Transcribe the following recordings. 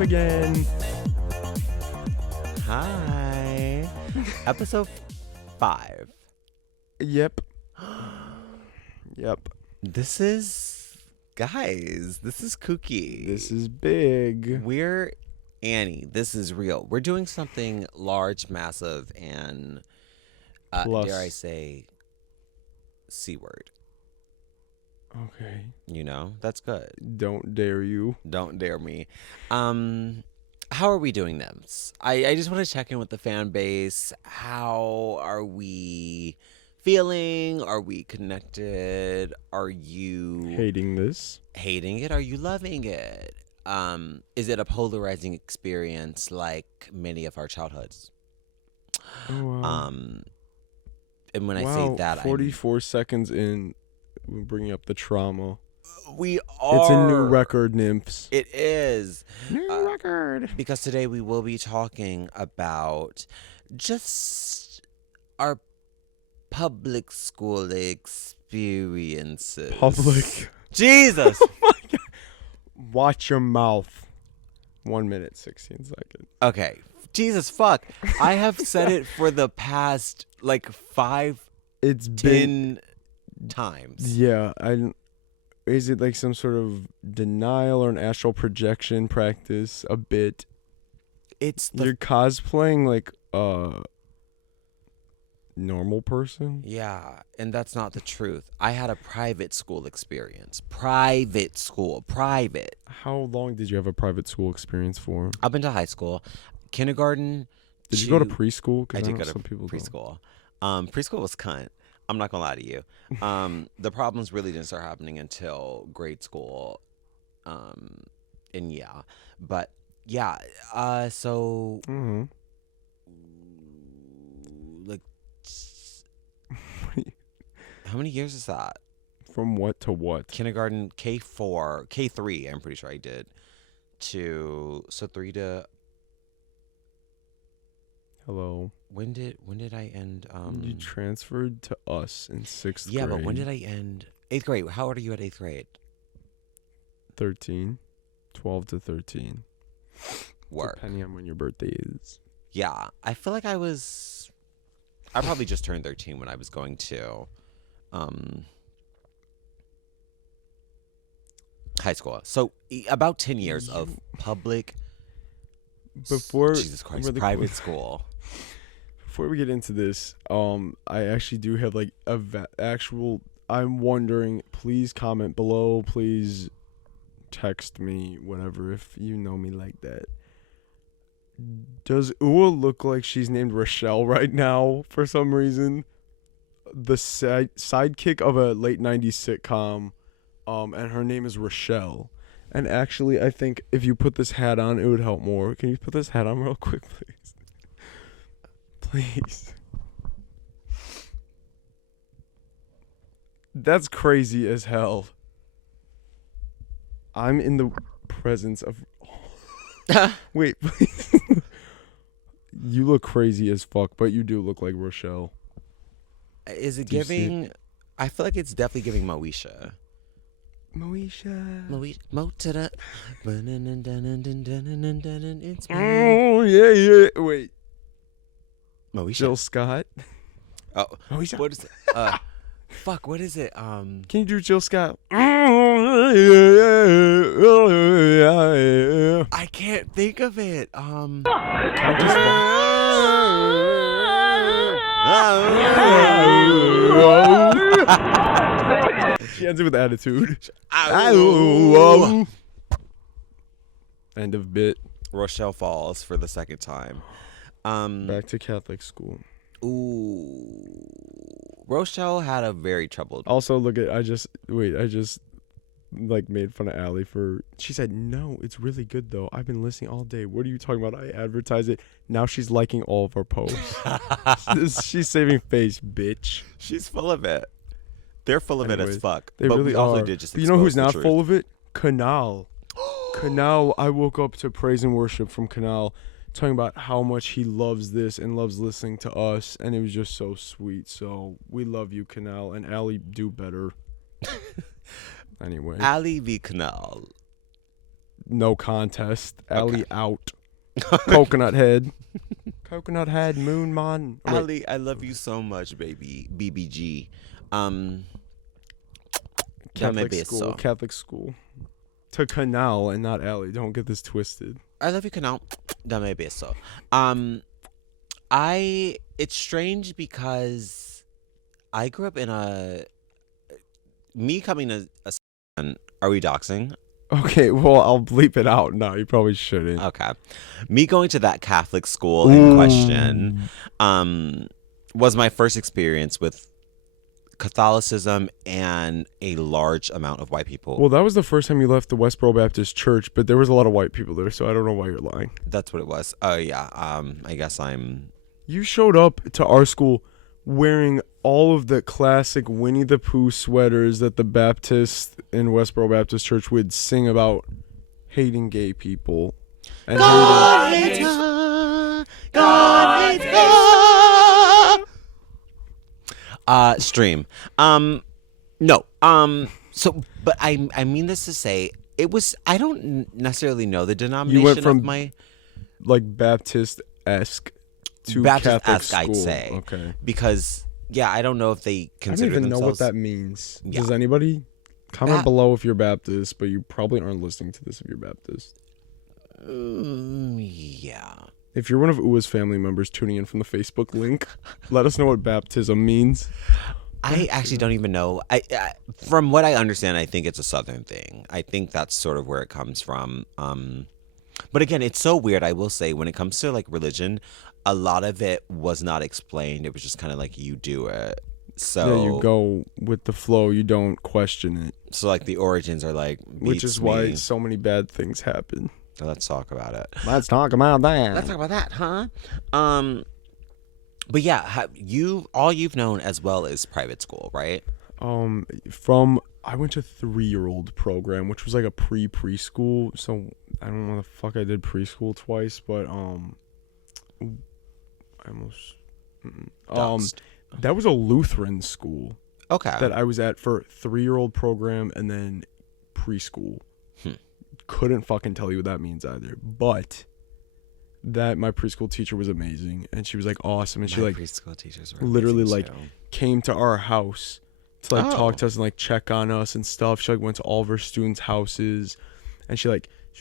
live again. Hi. Episode 5. Yep. Yep. This is kooky. This is big. We're Annie. This is real. We're doing something large, massive, and Plus. dare I say, C word. Okay. You know, that's good. Don't dare you. Don't dare me. How are we doing this? I just want to check in with the fan base. How are we feeling? Are we connected? Are you Hating this? hating it? Are you loving it? Is it a polarizing experience like many of our childhoods? Oh, wow. And when I wow, say that, 44 seconds in, we're bringing up the trauma. we are. It's a new record, nymphs. It is. New record. Because today we will be talking about just our public school experiences. Public. Jesus. Oh my God. Watch your mouth. 1 minute, 16 seconds. Okay. Jesus fuck. I have said it for the past like 5, It's 10 times. Yeah, is it like some sort of denial or an astral projection practice? A bit. It's You're cosplaying like a normal person? yeah, and that's not the truth. I had a private school experience. Private school. Private. How long did you have a private school experience for? Up into high school. Kindergarten. Did you go to preschool? 'Cause I did know go to some people don't. preschool. Preschool was cunt. I'm not gonna lie to you. The problems really didn't start happening until grade school. And yeah, but yeah. So Mm-hmm. like, how many years is that? From what to what? Kindergarten, K4, K3. I'm pretty sure I did. 3 to. Hello. When did I end? You transferred to us in 6th grade. Yeah, but when did I end? 8th grade. How old are you at 8th grade? 13. 12 to 13. Work. Depending on when your birthday is. Yeah, I feel like I probably just turned 13 when I was going to high school. So about 10 years of public Jesus Christ, really private quick, school. Before we get into this, I actually do have like I'm wondering, please comment below, please text me, whatever, if you know me like that. Does Ua look like she's named Rochelle right now for some reason? The sidekick of a late 90s sitcom, and her name is Rochelle. And actually, I think if you put this hat on, it would help more. Can you put this hat on real quick, please? Please. That's crazy as hell. I'm in the presence of... Wait, please. You look crazy as fuck, but you do look like Rochelle. Is it Do you see giving? I feel like it's definitely giving Moesha. Moesha. Mo to the. It's me. Oh, yeah. Wait. Moesha. Jill Scott. Oh, Moesha. what is it? Fuck. What is it? Can you do Jill Scott? I can't think of it. She ends it with attitude. End of bit. Rochelle Falls for the second time. Back to Catholic school. Ooh. Rochelle had a very troubled. Also, look at I just like made fun of Allie for. She said, "No, it's really good though. I've been listening all day. What are you talking about? I advertise it." Now she's liking all of our posts. She's saving face, bitch. She's full of it. They're full of it as fuck. They but really we also are. did just. But you know who's expose the not truth. full of it? Canal. Canal. I woke up to praise and worship from Canal, talking about how much he loves this and loves listening to us, and it was just so sweet. So we love you, Canal, and Allie, do better. Anyway, Allie v. Canal. no contest. Allie Okay. out. Coconut head. Coconut head, moon man. Oh, wait. Ali, I love you so much, baby. BBG. Um, Dame beso. Catholic school. To Canal and not Allie. Don't get this twisted. I love you, Canal. Dame beso. It's strange because I grew up in me coming a are we doxing? Okay, well, I'll bleep it out. No, you probably shouldn't. Okay. Me going to that Catholic school in question was my first experience with Catholicism and a large amount of white people. Well, that was the first time you left the Westboro Baptist Church, but there was a lot of white people there, so I don't know why you're lying. That's what it was. Oh, yeah. I guess I'm... You showed up to our school wearing all of the classic Winnie the Pooh sweaters that the Baptists in Westboro Baptist Church would sing about hating gay people. And God hates her. God hates her. Stream. No. So, but I mean this to say, it was, I don't necessarily know the denomination from of my... like Baptist-esque to Catholic Baptist-esque, school. I'd say. Okay. Because, yeah, I don't know if they I don't consider even themselves... know what that means. Yeah. Does anybody? Comment That- below if you're Baptist, but you probably aren't listening to this if you're Baptist. Yeah. If you're one of Ua's family members tuning in from the Facebook link, let us know what baptism means. I actually don't even know. I from what I understand, I think it's a Southern thing. I think that's sort of where it comes from. But again, it's so weird. I will say, when it comes to like religion, a lot of it was not explained. It was just kind of like you do it. So Yeah, you go with the flow. You don't question it. So like the origins are like, Which is beats why me. so many bad things happen. Let's talk about it. Let's talk about that. Let's talk about that, huh? But yeah, all you've known as well is private school, right? I went to 3-year-old program, which was like a preschool. So I don't know why the fuck I did preschool twice, but I almost Doxed. that was a Lutheran school Okay. that I was at for 3-year-old program and then preschool. Couldn't fucking tell you what that means either, but that my preschool teacher was amazing and she was like awesome, and she like preschool teachers were literally amazing, like too. came to our house to like Oh. talk to us and like check on us and stuff. She like went to all of her students' houses, and she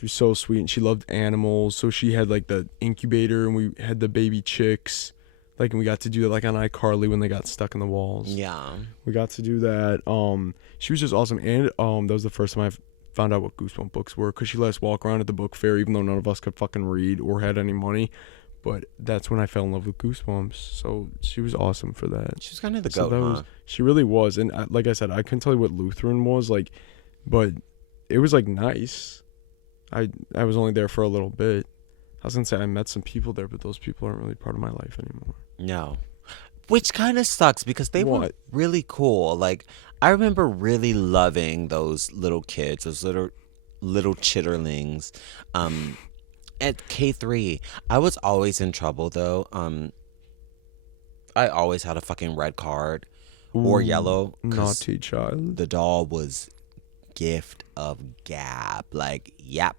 was so sweet, and she loved animals, so she had like the incubator and we had the baby chicks, like, and we got to do that like on iCarly when they got stuck in the walls. Yeah. We got to do that. She was just awesome, and that was the first time I've found out what Goosebump books were, because she let us walk around at the book fair even though none of us could fucking read or had any money. But that's when I fell in love with Goosebumps. So she was awesome for that. She was kind of the So goat, that huh? was, she really was. And like I said, I couldn't tell you what Lutheran was like, but it was like nice. I was only there for a little bit. I was gonna say I met some people there, but those people aren't really part of my life anymore. No. Which kind of sucks because they were What? really cool. Like, I remember really loving those little kids, those little chitterlings. At K3, I was always in trouble though. I always had a fucking red card or Ooh, yellow. 'Cause naughty child. the doll was gift of gab. Like, yep.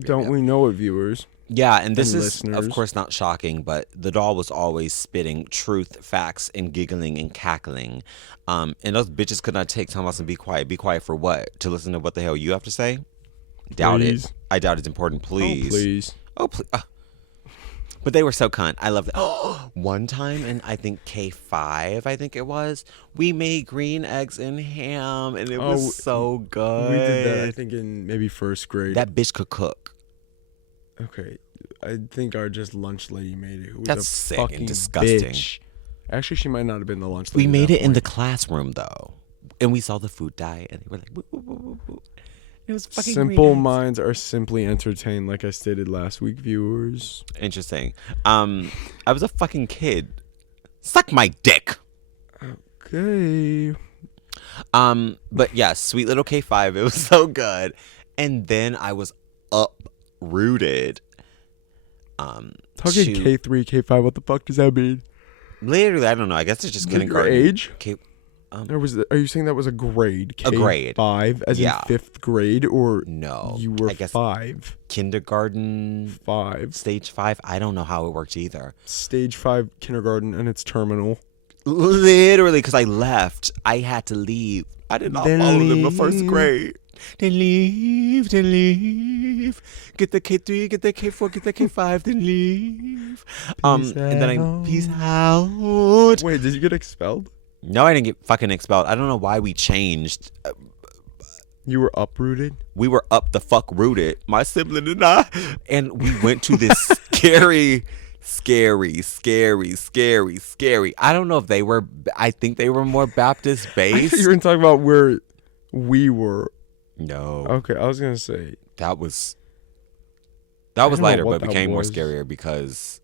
Don't we know it, viewers? Yeah, and this And is, of listeners. course, not shocking, but the doll was always spitting truth, facts, and giggling and cackling. And those bitches could not take time out and be quiet. Be quiet for what? To listen to what the hell you have to say? Doubt Please. it. I doubt it's important. Please. Oh, please. Oh, please. But they were so cunt. I love that. One time in, I think, K5, I think it was, we made green eggs and ham, and it was so good. We did that, I think, in maybe first grade. That bitch could cook. Okay, I think our just lunch lady made it. Who was That's a sick and fucking disgusting. bitch. Actually, she might not have been the lunch lady. We at made that it in the point. classroom, though. And we saw the food die, and they were like, woo, woo, woo, woo, woo. It was fucking Simple green eggs. minds are simply entertained, like I stated last week, viewers. Interesting. I was a fucking kid. Suck my dick. Okay. But yeah, sweet little K5. It was so good. And then I was uprooted. Talking to- K3, K5, what the fuck does that mean? Literally, I don't know. I guess it's just Is it your kindergarten. age? Are you saying that was a grade? A grade. K5, as Yeah. in 5th grade, or No. you were I guess 5? kindergarten, 5. stage 5. I don't know how it works either. Stage 5 kindergarten, and it's terminal. Literally, because I left. I had to leave. I did not Then follow them the first leave. grade. Then leave. Get the K3, get the K4, get the K5, then leave. And then peace out. Wait, did you get expelled? No, I didn't get fucking expelled. I don't know why we changed. You were uprooted? We were up the fuck rooted, my sibling and I. And we went to this scary. I don't know if they were, I think they were more Baptist I based. thought you were talking about where we were. No. Okay, I was going to say. That was don't know lighter, what but that became more was. scarier because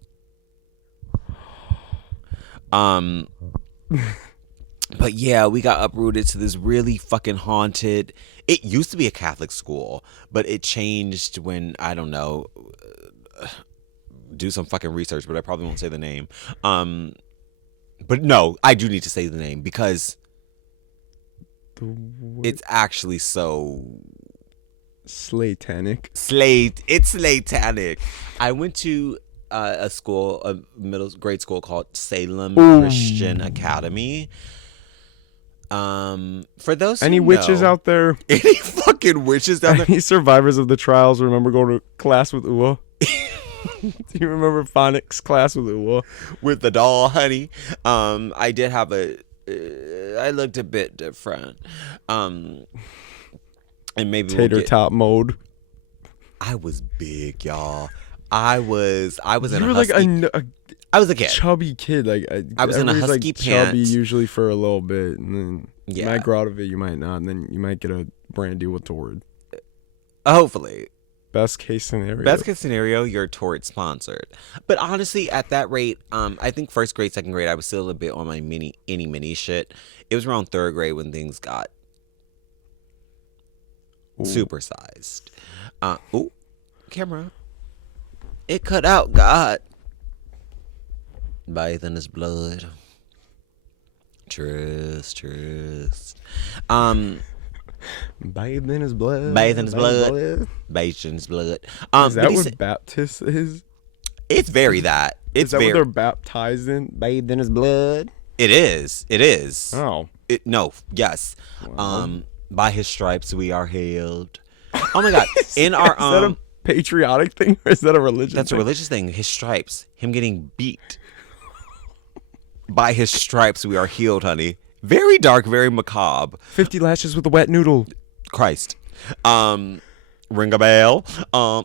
but yeah, we got uprooted to this really fucking haunted. It used to be a Catholic school, but it changed when, I don't know, do some fucking research, but I probably won't say the name. But no, I do need to say the name because it's actually so Slatanic. It's Slatanic. I went to a school, a middle grade school called Salem Christian Academy. For those Any who witches know, out there? any fucking witches out there? Any survivors of the trials remember going to class with Ua? Do you remember phonics class with Ua? With the doll, honey. I did have I looked a bit different. And maybe Tater tot mode. I was big, y'all. I was in You a were like husky. I was a kid. chubby kid. Like I was in a everybody's, husky like, chubby pants. usually for a little bit, and then you Yeah. might grow out of it, you might not, and then you might get a brand deal with Torrid. Hopefully. Best case scenario. Best case scenario, you're Torrid sponsored. But honestly, at that rate, I think first grade, second grade, I was still a bit on my mini shit. It was around third grade when things got supersized. Camera. It cut out, God. Bathe in his blood. Trust. Bathed in his blood. Bathe in his blood. Bathe in his blood. Is that what Baptist is? It's very that. It's Is that very. what they're baptized in? Bathed in his blood. It is. Oh. Yes. Wow. By his stripes we are healed. Oh my God. In our Is that a patriotic thing, or is that a religious that's thing? a religious thing. His stripes. Him getting beat. By his stripes we are healed, honey. Very dark, very macabre. 50 lashes with a wet noodle. Christ. Ring a bell.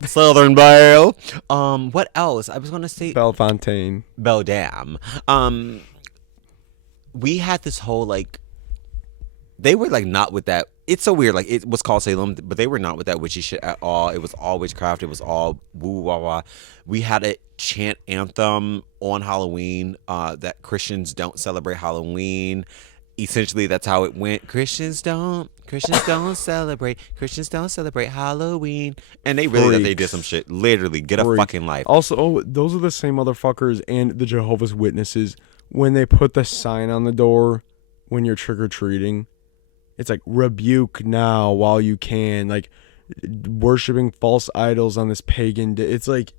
Southern Belle. What else? I was gonna say Bellefontaine. Belle Dam. We had this whole like they were like not with that. It's so weird. Like it was called Salem, but they were not with that witchy shit at all. It was all witchcraft. It was all woo wah wah. We had a chant anthem on Halloween that Christians don't celebrate Halloween. Essentially, that's how it went. Christians don't celebrate Halloween. And they really thought they did some shit. Literally, get a fucking life. Also, those are the same motherfuckers and the Jehovah's Witnesses when they put the sign on the door when you're trick-or-treating. It's like, rebuke now while you can. Like, worshiping false idols on this pagan day. It's like,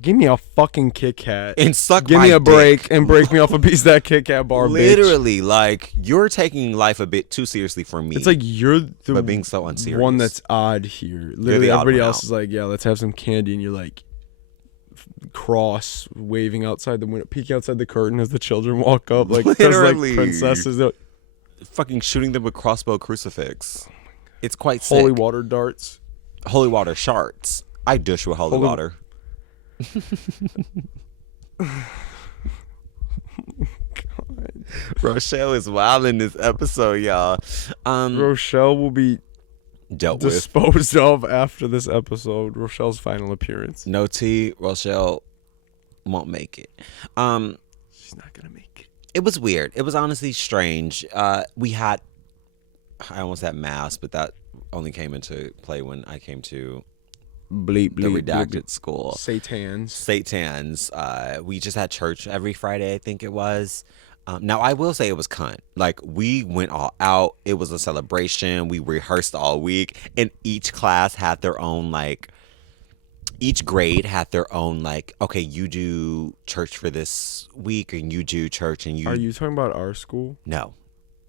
give me a fucking Kit Kat. And suck Give my me a break dick. and break me off a piece of that Kit Kat bar, bitch. Literally, like, you're taking life a bit too seriously for me. It's like you're the but being so unserious. one that's odd here. Literally, the odd everybody one else out. is like, yeah, let's have some candy, and you're like, cross waving outside the window, peeking outside the curtain as the children walk up, like because like Literally. princesses. They're like, fucking shooting them with crossbow crucifix. It's quite sick. holy water darts. Holy water shards. I dish with holy water. Rochelle is wild in this episode, y'all. Rochelle will be Dealt with. disposed of after this episode. Rochelle's final appearance. No tea. Rochelle won't make it. She's not gonna make it. It was weird. It was honestly strange. We had, I almost had mass, but that only came into play when I came to Bleep the redacted school. Satans. Satans. We just had church every Friday, I think it was. Now I will say it was cunt. Like we went all out. It was a celebration. We rehearsed all week, and each class had their own like. Each grade had their own like. Okay, you do church for this week, and you do church, and Are you you talking about our school? no,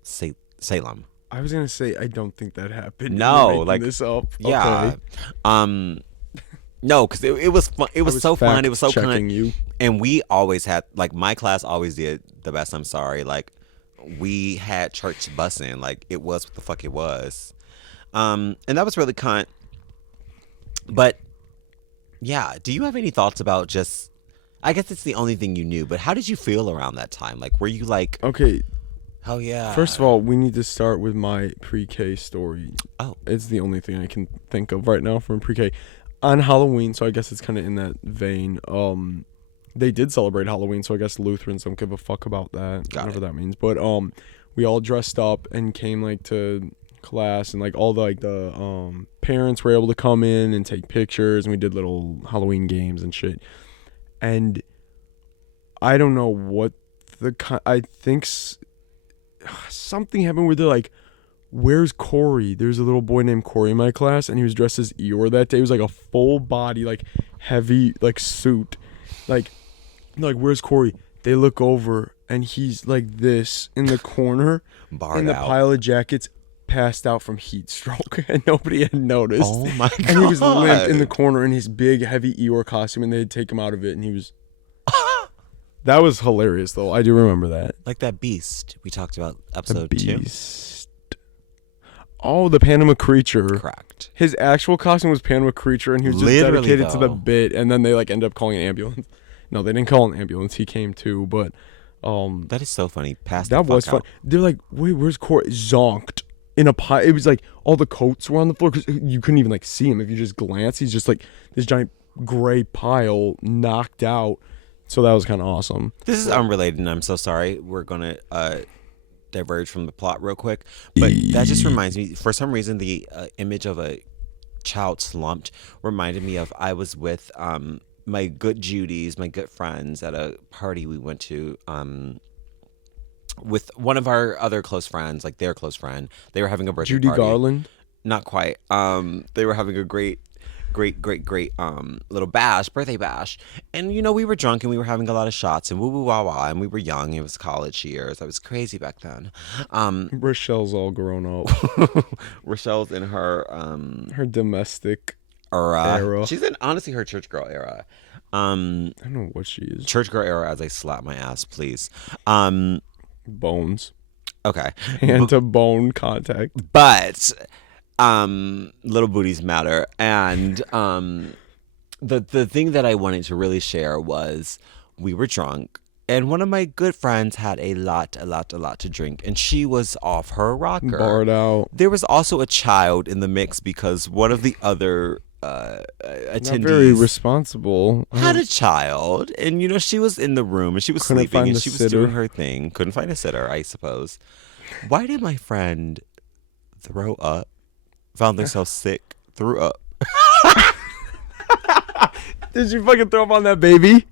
Salem. I was gonna say I don't think that happened. No, You're making like this up. yeah, Okay. no, because it was fun. It was so fun. It was so checking cunt. you. And we always had like my class always did the best. I'm sorry, like we had church busing. Like it was what the fuck it was. And that was really cunt. But yeah, do you have any thoughts about just? I guess it's the only thing you knew. But how did you feel around that time? Like, were you like, Okay. hell yeah? First of all, we need to start with my pre-K story. Oh. It's the only thing I can think of right now from pre-K. On Halloween, so I guess it's kind of in that vein. They did celebrate Halloween, so I guess Lutherans don't give a fuck about that, whatever that means. But we all dressed up and came like to class, and like all the parents were able to come in and take pictures, and we did little Halloween games and shit. And I don't know what I think something happened where they're like, where's Corey? There's a little boy named Corey in my class, and he was dressed as Eeyore that day. It was like a full body, like heavy, like suit. Like where's Corey? They look over, and he's like this in the corner, Barred in the out. pile of jackets, passed out from heat stroke, and nobody had noticed. Oh my god! And he was limp in the corner in his big, heavy Eeyore costume, and they'd take him out of it, and he was. That was hilarious, though. I do remember that. Like that beast we talked about The episode 2. beast. Oh, the Panama creature. Correct. His actual costume was Panama creature, and he was just Literally, dedicated to the though. bit. And then they like ended up calling an ambulance. No, they didn't call an ambulance. He came too, but That is so funny. Passed that the was fuck fun. out. They're like, wait, where's Corey? Zonked in a pile. It was like all the coats were on the floor because you couldn't even like see him if you just glance. He's just like this giant gray pile knocked out. So that was kind of awesome. This is unrelated, and I'm so sorry. We're gonna diverge from the plot real quick, but that just reminds me. For some reason, the image of a child slumped reminded me of I was with my good Judies, my good friends, at a party we went to with one of our other close friends, like their close friend. They were having a birthday Judy party. Garland. Not quite. They were having a great little birthday bash, and we were drunk and we were having a lot of shots and woo woo wah wah, and we were young. It was college years. I was crazy back then. Rochelle's all grown up. Rochelle's in her Her domestic era. She's in honestly her church girl era. I don't know what she is. Church girl era as I slap my ass, please. Bones. Okay. Hand to bone contact. But little booties matter, and the thing that I wanted to really share was we were drunk, and one of my good friends had a lot to drink, and she was off her rocker, Barred out. There was also a child in the mix because one of the other attendees Not very responsible. had a child, and she was in the room and she was Couldn't sleeping find and a she was sitter. doing her thing. Couldn't find a sitter, I suppose. Why did my friend throw up? Found themselves sick, threw up. Did she fucking throw up on that baby?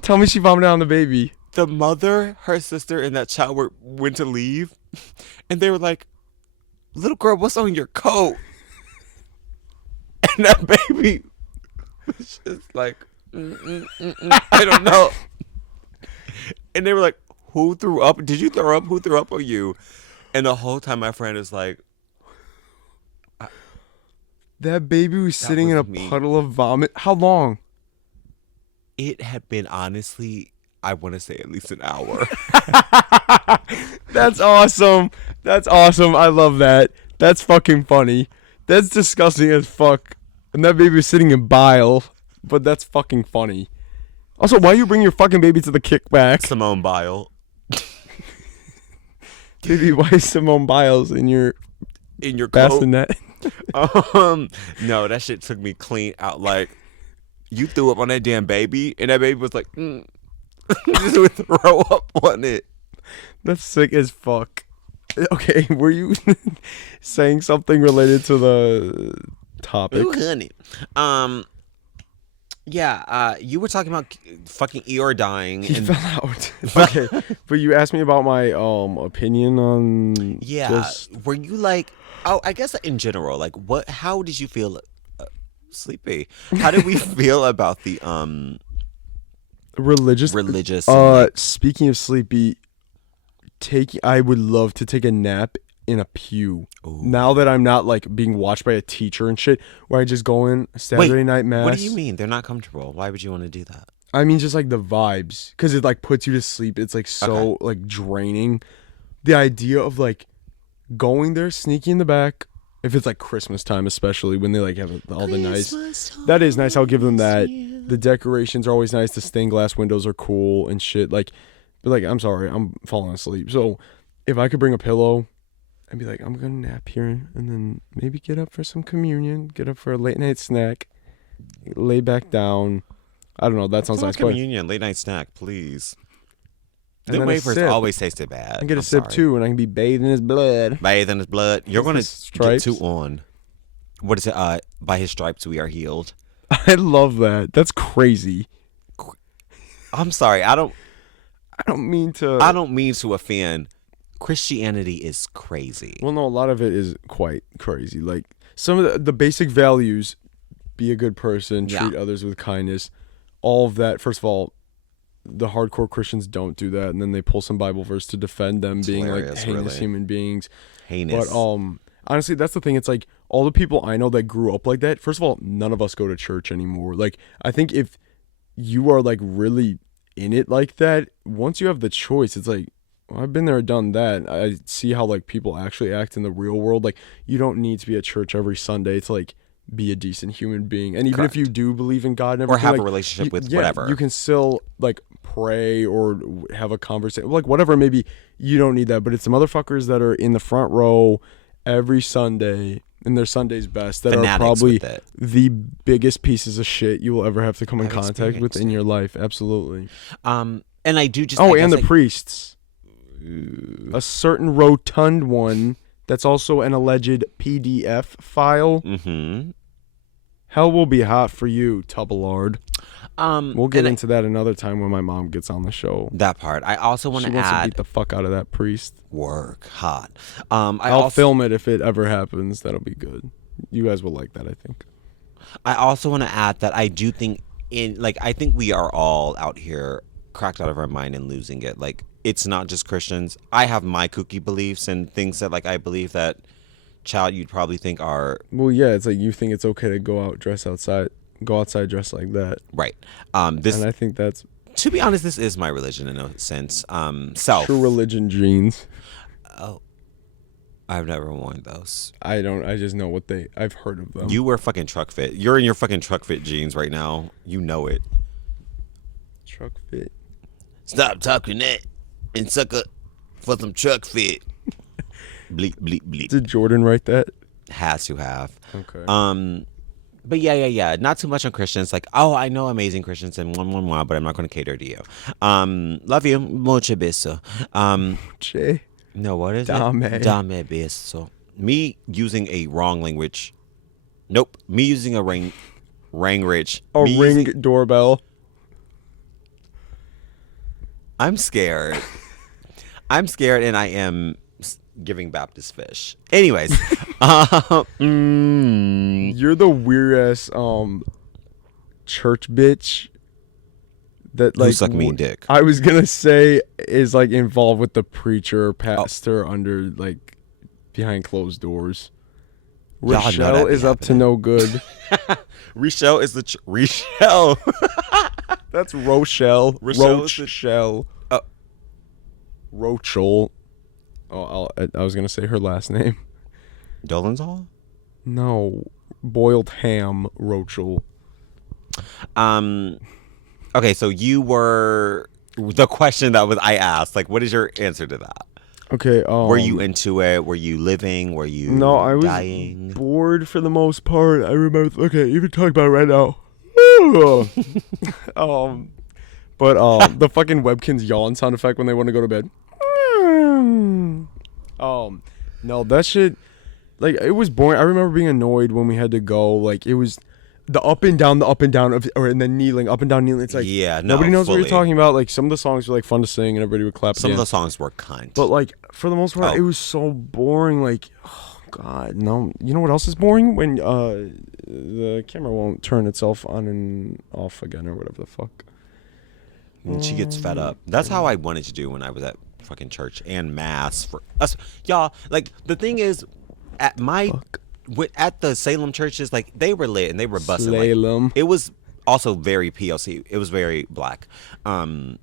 Tell me she vomited on the baby. The mother, her sister, and that child went to leave, and they were like, "Little girl, what's on your coat?" And that baby was just like, I don't know. And they were like, "Who threw up? Did you throw up? Who threw up on you?" And the whole time, my friend is like, That baby was sitting in a was me. puddle of vomit. How long? it had been honestly, I want to say at least an hour. That's awesome. That's awesome. I love that. That's fucking funny. That's disgusting as fuck. And that baby was sitting in bile. But that's fucking funny. Also, why you bring your fucking baby to the kickback? Simone Bile. Baby, why is Simone Biles in your In your coat. bassinet? No, that shit took me clean out. Like, you threw up on that damn baby, and that baby was like, just would throw up on it. That's sick as fuck. Okay, were you saying something related to the topic? Ooh, honey. Yeah, you were talking about fucking Eeyore dying, He and fell out. Okay, but you asked me about my opinion on yeah, just were you like, oh, I guess in general, like, what? How did you feel? Sleepy. How did we feel about the religious. religious and like, Speaking of sleepy, I would love to take a nap in a pew. ooh. Now that I'm not like being watched by a teacher and shit, where I just go in Wait, Saturday night what do you mass. mean they're not comfortable? Why would you want to do that? I mean, just like the vibes, because it like puts you to sleep. It's like Okay. so like draining. The idea of like going there, sneaking in the back. If it's like Christmas time, especially when they like have all the nice. That is nice. I'll give them that. The decorations are always nice. The stained glass windows are cool and shit. But like, I'm sorry, I'm falling asleep. So, if I could bring a pillow and be like, I'm gonna nap here, and then maybe get up for some communion, get up for a late night snack, lay back down. I don't know. That sounds Come on, nice. But communion, late night snack, please. and The then a wafers sip. always tasted bad. I get a I'm sip sorry. too, and I can be bathed in his blood. Bathe in his blood. You're Is gonna this get stripes? two on. What is it? By his stripes we are healed. I love that. That's crazy. I'm sorry. I don't mean to. I don't mean to offend. Christianity is crazy. Well, no, a lot of it is quite crazy. Like some of the basic values: be a good person, Yeah. treat others with kindness. All of that. First of all, the hardcore Christians don't do that, and then they pull some Bible verse to defend them It's being like hilarious, heinous really. human beings. Heinous. But honestly, that's the thing. It's like all the people I know that grew up like that. First of all, none of us go to church anymore. Like I think if you are like really in it like that, once you have the choice, it's like, well, I've been there, done that. I see how like people actually act in the real world. Like you don't need to be at church every Sunday to like be a decent human being. And even if Correct. you do believe in God and Or everything, have a like, relationship with yeah, whatever. you can still like pray or have a conversation, like whatever. Maybe you don't need that, but it's the motherfuckers that are in the front row every Sunday and their Sunday's best that Fanatics are probably with it. the biggest pieces of shit you will ever have to come in I've contact with experienced in it. your life. Absolutely. And I do just. Oh, I and guess the priests. A certain rotund one that's also an alleged PDF file. Mm-hmm. Hell will be hot for you, Tubbalard. We'll get and into that another time when my mom gets on the show. that part. I also want She to wants to beat add the fuck out of that priest. work hot. I'll film it if it ever happens. That'll be good. You guys will like that, I think. I also want to add that I do think I think we are all out here cracked out of our mind and losing it. Like it's not just Christians. I have my kooky beliefs and things that like I believe that child you'd probably think are Well, yeah, it's like you think it's okay to go outside dressed like that. right. This And I think that's to be honest, this is my religion in a sense. Self. true religion jeans. Oh, I've never worn those. I just know I've heard of them. You wear fucking truck fit. You're in your fucking truck fit jeans right now. You know it. Truck fit. Stop talking that and suck up for some truck fit. Bleep bleep bleep. Did Jordan write that? Has to have. Okay. But yeah. Not too much on Christians. Like, oh, I know amazing Christians and one, but I'm not going to cater to you. Love you, mucho beso. Jay. No, what is Dame. it? Dame beso. Me using a wrong language. Nope. Me using a ring rich. A Me ring using- doorbell. I'm scared. I'm scared, and I am giving Baptist fish. Anyways, You're the weird ass church bitch that who like suck mean dick? I was gonna say is like involved with the preacher or pastor under like behind closed doors. Y'all know Rochelle that be is up to happening. no good. Rochelle is the Rochelle. That's Rochelle. Rochelle is the- Rochelle. Rochelle. Oh, I was gonna say her last name. Dolan's Hall. No, boiled ham. Rochelle. Okay, so you were the question that was I asked. Like, what is your answer to that? Okay. Were you into it? Were you living? Were you No, I was dying? bored for the most part. I remember. Okay, even talk about it right now. The fucking Webkinz yawn sound effect when they want to go to bed. No, that shit. Like it was boring. I remember being annoyed when we had to go. Like it was the up and down of, or and then kneeling, up and down kneeling. It's like nobody knows what you're talking about. Like some of the songs were like fun to sing and everybody would clap. Some of the songs were cunt. But like for the most part, it was so boring. Like, oh God, no. You know what else is boring? When the camera won't turn itself on and off again or whatever the fuck. When she gets fed up. That's how I wanted to do when I was at fucking church and mass for us, y'all. Like the thing is, at the Salem churches, like they were lit and they were busting. Like, it was also very PLC. It was very black. So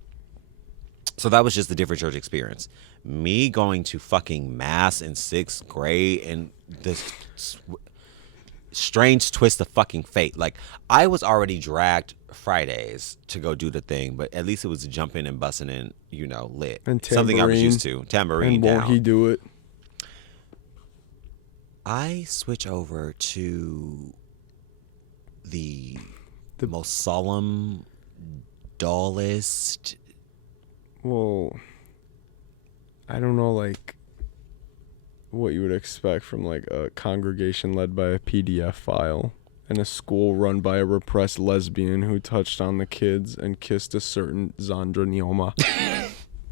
that was just a different church experience. Me going to fucking mass in 6th grade and this strange twist of fucking fate. Like I was already dragged Fridays to go do the thing, but at least it was jumping and busting in, you know, lit. And something I was used to. Tambourine and down. Won't he do it? I switch over to the most solemn, dullest. Well, I don't know, like what you would expect from like a congregation led by a PDF file and a school run by a repressed lesbian who touched on the kids and kissed a certain Zandra Neoma.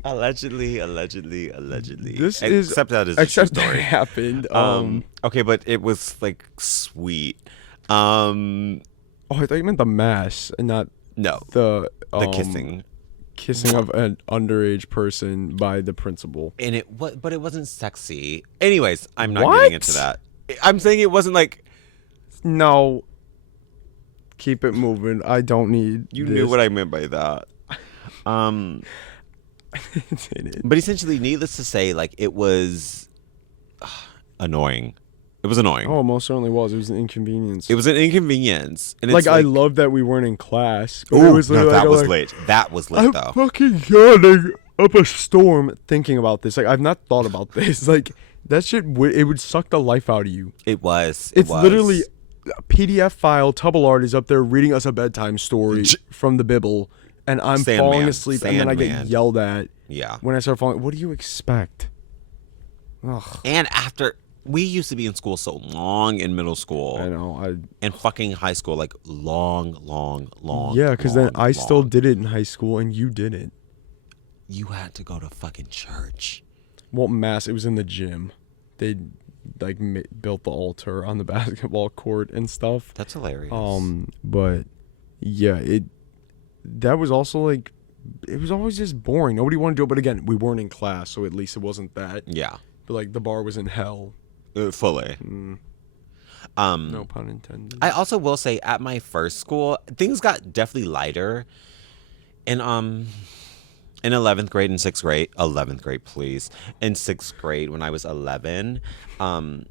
Allegedly. This except that is except a true story. That happened. Okay, but it was like sweet. Oh, I thought you meant the mass and not the kissing of an underage person by the principal. And but it wasn't sexy. Anyways, I'm not getting into that. I'm saying it wasn't like. No. Keep it moving. I don't need. You knew what I meant by that. But essentially, needless to say, like it was annoying. It was annoying. Oh, it most certainly was. It was an inconvenience. It was an inconvenience. And like I love that we weren't in class. But it was no, that was late. That was late though. I'm fucking yawning up a storm thinking about this. Like I've not thought about this. Like that shit it would suck the life out of you. It was. It's literally a PDF file. Tubbleard is up there reading us a bedtime story from the Bible, and I'm falling asleep, and then I get yelled at. Yeah. When I start falling, what do you expect? Ugh. And after. We used to be in school so long in middle school. I know. And fucking high school, like long. Yeah, because then I still did it in high school and you didn't. You had to go to fucking church. Well, mass, it was in the gym. They like built the altar on the basketball court and stuff. That's hilarious. But yeah, that was also like, it was always just boring. Nobody wanted to do it, but again, we weren't in class, so at least it wasn't that. Yeah. But like the bar was in hell. Fully. No pun intended. I also will say at my first school, things got definitely lighter. And in 11th grade and 6th grade, 11th grade, please. In 6th grade, when I was 11, Salem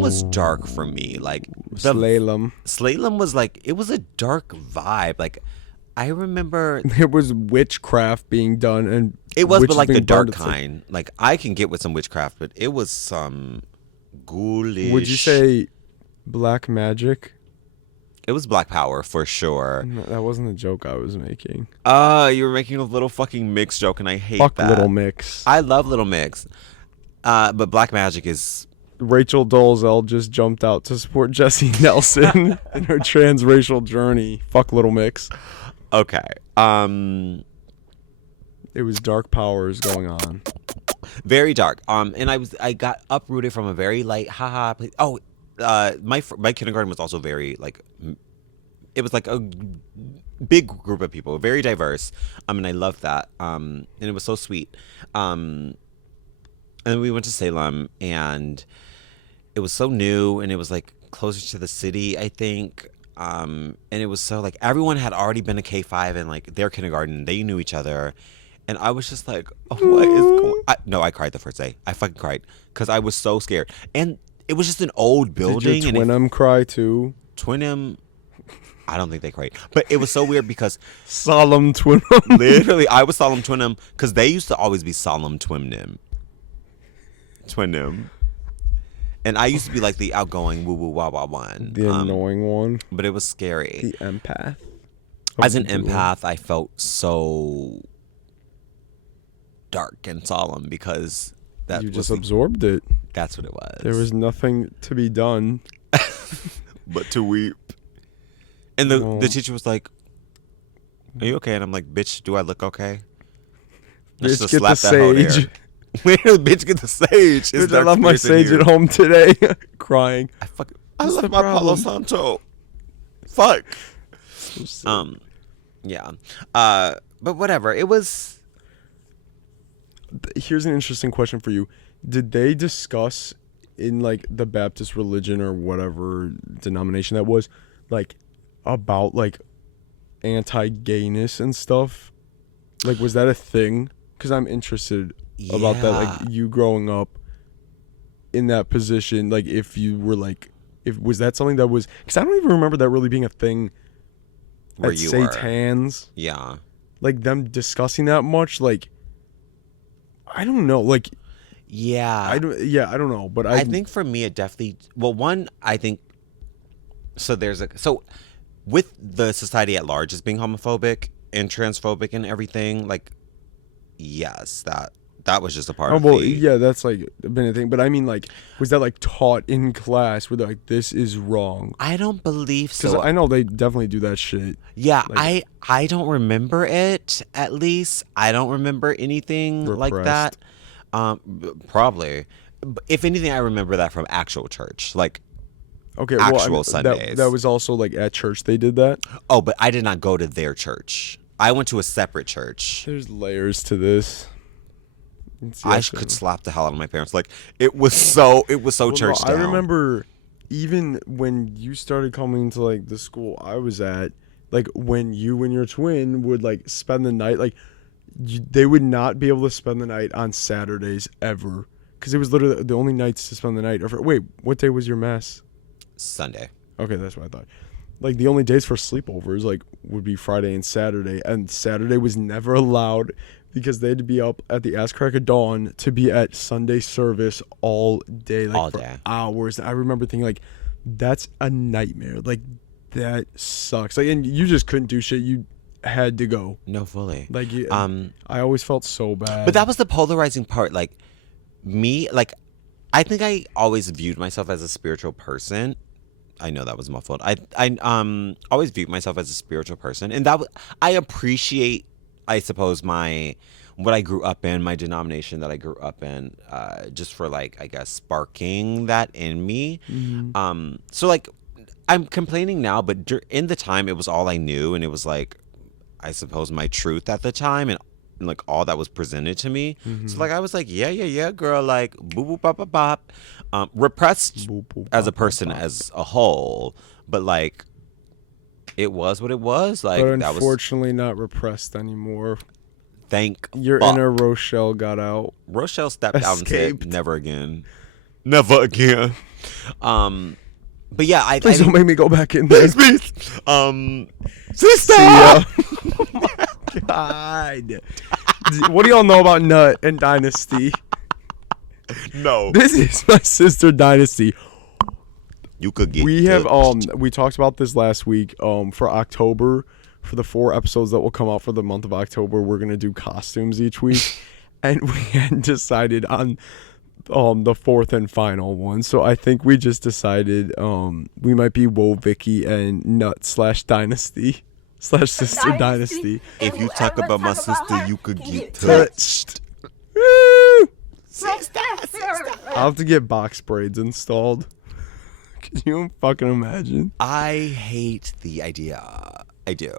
was dark for me. Like Salem was like, it was a dark vibe. Like I remember there was witchcraft being done, and it was, but like the dark kind. Like I can get with some witchcraft, but it was some ghoulish. Would you say black magic? It was black power for sure. No, that wasn't a joke I was making. You were making a little fucking Mix joke, and I hate that. Fuck Little Mix. I love Little Mix, but black magic is. Rachel Dolezal just jumped out to support Jessie Nelson in her transracial journey. Fuck Little Mix. Okay. It was dark powers going on. Very dark. And I got uprooted from a very light haha. My kindergarten was also very like, it was like a big group of people, very diverse. And I loved that. And it was so sweet. And we went to Salem, and it was so new, and it was like closer to the city, I think. And it was so like everyone had already been to K5 and like their kindergarten. They knew each other. And I was just like, oh, what is going on? No, I cried the first day. I fucking cried because I was so scared. And it was just an old building. Did your Twin'em cry too? Twin'em, I don't think they cried. But it was so weird because Solemn Twin'em. Literally, I was Solemn Twin'em because they used to always be Solemn Twin'em. And I used to be like the outgoing woo woo wah wah one. The annoying one. But it was scary. The empath. As an empath, I felt so dark and solemn because that you just absorbed it. That's what it was. There was nothing to be done but to weep. And No. the teacher was like, "Are you okay?" And I'm like, "Bitch, do I look okay?" And she Bitch, just get the slapped that hoe there. sage. Bitch, get the sage. It's Bitch, I dark left my spirits in sage here. at home today. Crying. I What's left the my Palo problem? Santo. Fuck. So sick. Yeah. But whatever. It was. Here's an interesting question for you. Did they discuss in like the Baptist religion or whatever denomination that was, like about like anti-gayness and stuff? Like, was that a thing? Because I'm interested about that. Like, you growing up in that position, like if you were like, if was that something that was? Because I don't even remember that really being a thing Where at you were. Satan's. Yeah. Like them discussing that much. Like, I don't know. Like, Yeah. I don't know. But I think for me, it definitely. Well, one, I think. So with the society at large as being homophobic and transphobic and everything, like, yes, that was just a part Oh of well, the. yeah, that's like been a thing. But I mean, like, was that like taught in class? Where they're like, this is wrong? I don't believe Because so. I know they definitely do that shit. Yeah, like- I don't remember it. At least I don't remember anything like that. Probably. If anything, I remember that from actual church, like Okay, actual well, Sundays. that was also like at church they did that. Oh, but I did not go to their church. I went to a separate church. There's layers to this. Could slap the hell out of my parents. Like it was so Well, church no, down. I remember even when you started coming to like the school I was at, like when you and your twin would like spend the night, like they would not be able to spend the night on Saturdays ever, because it was literally the only nights to spend the night. Wait, what day was your mass? Sunday. Okay, that's what I thought. Like the only days for sleepovers like would be Friday and Saturday, and Saturday was never allowed because they had to be up at the ass crack of dawn to be at Sunday service all day, like All for day. hours. I remember thinking like, that's a nightmare. Like that sucks. Like, and you just couldn't do shit. You had to go. No, fully. Like, I always felt so bad. But that was the polarizing part. Like me, like I think I always viewed myself as a spiritual person. I know that was muffled. I always viewed myself as a spiritual person, and I appreciate, I suppose, what I grew up in, my denomination that I grew up in, just for like I guess sparking that in me. Mm-hmm. So like I'm complaining now, but in the time it was all I knew, and it was like I suppose my truth at the time, and like all that was presented to me. Mm-hmm. So like I was like yeah girl, like boop boop bop bop bop, repressed Boop, boop, as a bop, person bop, bop. as a whole, but like it was what it was. Like But that was unfortunately not repressed anymore. thank Your fuck. inner Rochelle got out. Rochelle stepped out and Escaped. said never again, never again. But yeah, I Please don't make me go back in there. please. Sister. See ya. Oh my God. What do y'all know about Nut and Dynasty? No, This is my sister Dynasty. you could get. We have touched. we talked about this last week. For October, for the 4 episodes that will come out for the month of October, we're gonna do costumes each week, and we hadn't decided on the 4th and final one. So I think we just decided we might be Woe Vicky and Nut / Dynasty / Sister Dynasty. If you talk about my sister, you could get Touched. touched. Woo! Sister. I'll have to get box braids installed. Can you fucking imagine? I hate the idea. I do.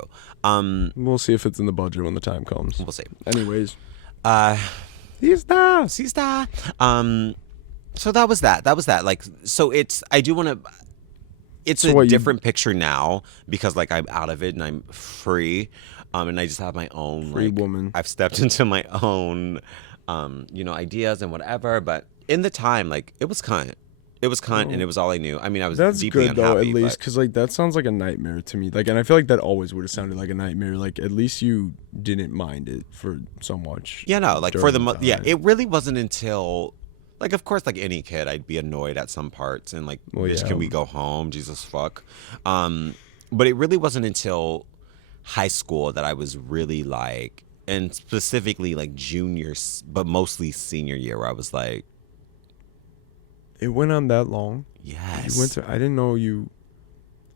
We'll see if it's in the budget when the time comes. We'll see. Anyways. Sister. So that was that. Like, so I do want to. It's So a what, different picture now because like I'm out of it and I'm free, and I just have my own Free like, woman. I've stepped into my own, ideas and whatever. But in the time, like it was cunt. It was cunt, and it was all I knew. I mean, I was That's deeply good though, unhappy. at least, but- because like that sounds like a nightmare to me. Like, and I feel like that always would have sounded like a nightmare. Like, at least you didn't mind it for so much. Yeah, no, like for during the the yeah, time. it really wasn't until like of course like any kid I'd be annoyed at some parts and like Well, bitch yeah. can we go home, Jesus fuck. But it really wasn't until high school that I was really like, and specifically like juniors but mostly senior year where I was like, It went on that long. yes. You went to. I didn't know you.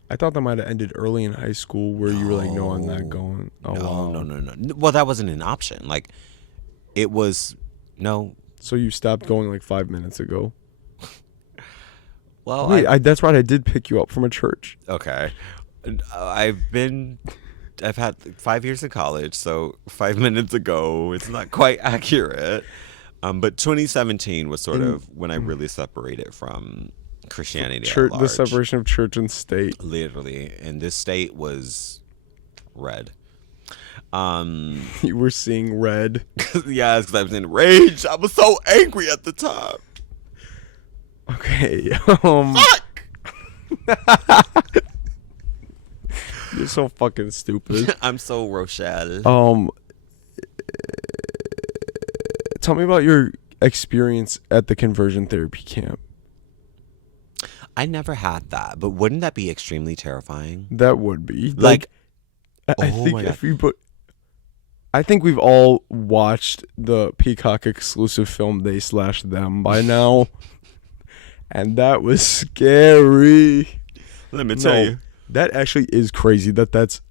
I thought that might have ended early in high school where you were like, no, I'm not going. Oh, No, wow. no. Well, that wasn't an option. Like, it was no. So you stopped going like 5 minutes ago. Well, Wait, that's right. I did pick you up from a church. okay. I've had 5 years of college, so 5 minutes ago, it's not quite accurate. But 2017 was sort of when I really separated from Christianity at Church, large. the separation of church and state. Literally, and this state was red. You were seeing red. Yeah, because I was in rage. I was so angry at the time. Okay. You're so fucking stupid. I'm so Rochelle. Tell me about your experience at the conversion therapy camp. I never had that, but wouldn't that be extremely terrifying? That would be Like, I oh think my God. if you put, I think we've all watched the Peacock exclusive film They/Them by now, and that was scary. Let me No, that actually is crazy. That's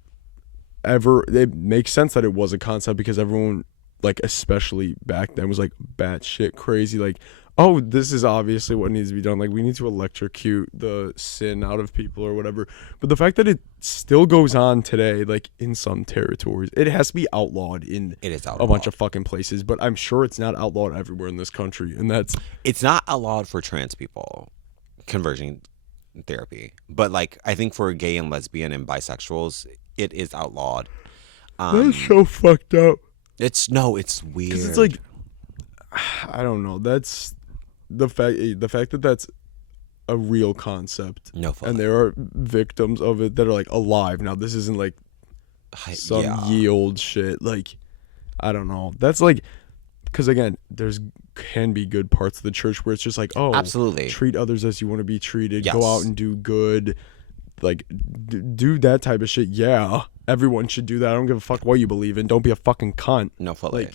ever. It makes sense that it was a concept because everyone, like especially back then, was like batshit crazy. Like, oh, this is obviously what needs to be done. Like, we need to electrocute the sin out of people or whatever. But the fact that it still goes on today, like in some territories, it has to be outlawed in It is a outlawed. bunch of fucking places. But I'm sure it's not outlawed everywhere in this country, and that's It's not allowed for trans people, conversion therapy. But, like, I think for gay and lesbian and bisexuals, it is outlawed. that's so fucked up. It's weird. Because it's like, I don't know. That's the fact that that's a real concept, no fun. and there are victims of it that are like alive now. This isn't like some ye old shit. Like, I don't know. That's like, because again, can be good parts of the church where it's just like, oh, Absolutely. treat others as you want to be treated. Yes. Go out and do good. Like, do that type of shit. Yeah, everyone should do that. I don't give a fuck what you believe in. Don't be a fucking cunt. No fully. Like,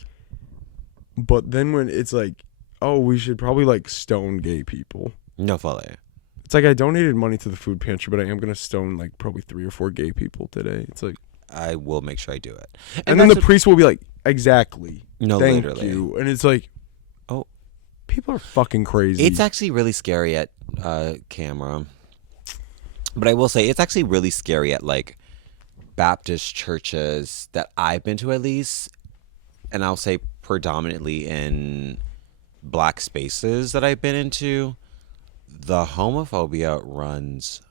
but then when it's like, oh, we should probably like stone gay people. No fully. It's like I donated money to the food pantry, but I am gonna stone like probably 3 or 4 gay people today. It's like, I will make sure I do it. and then the priest will be like, exactly. No, Thank literally. you. And it's like, Oh. people are fucking crazy. It's actually really scary at camera. But I will say it's actually really scary at like Baptist churches that I've been to, at least, and I'll say predominantly in black spaces that I've been into. The homophobia runs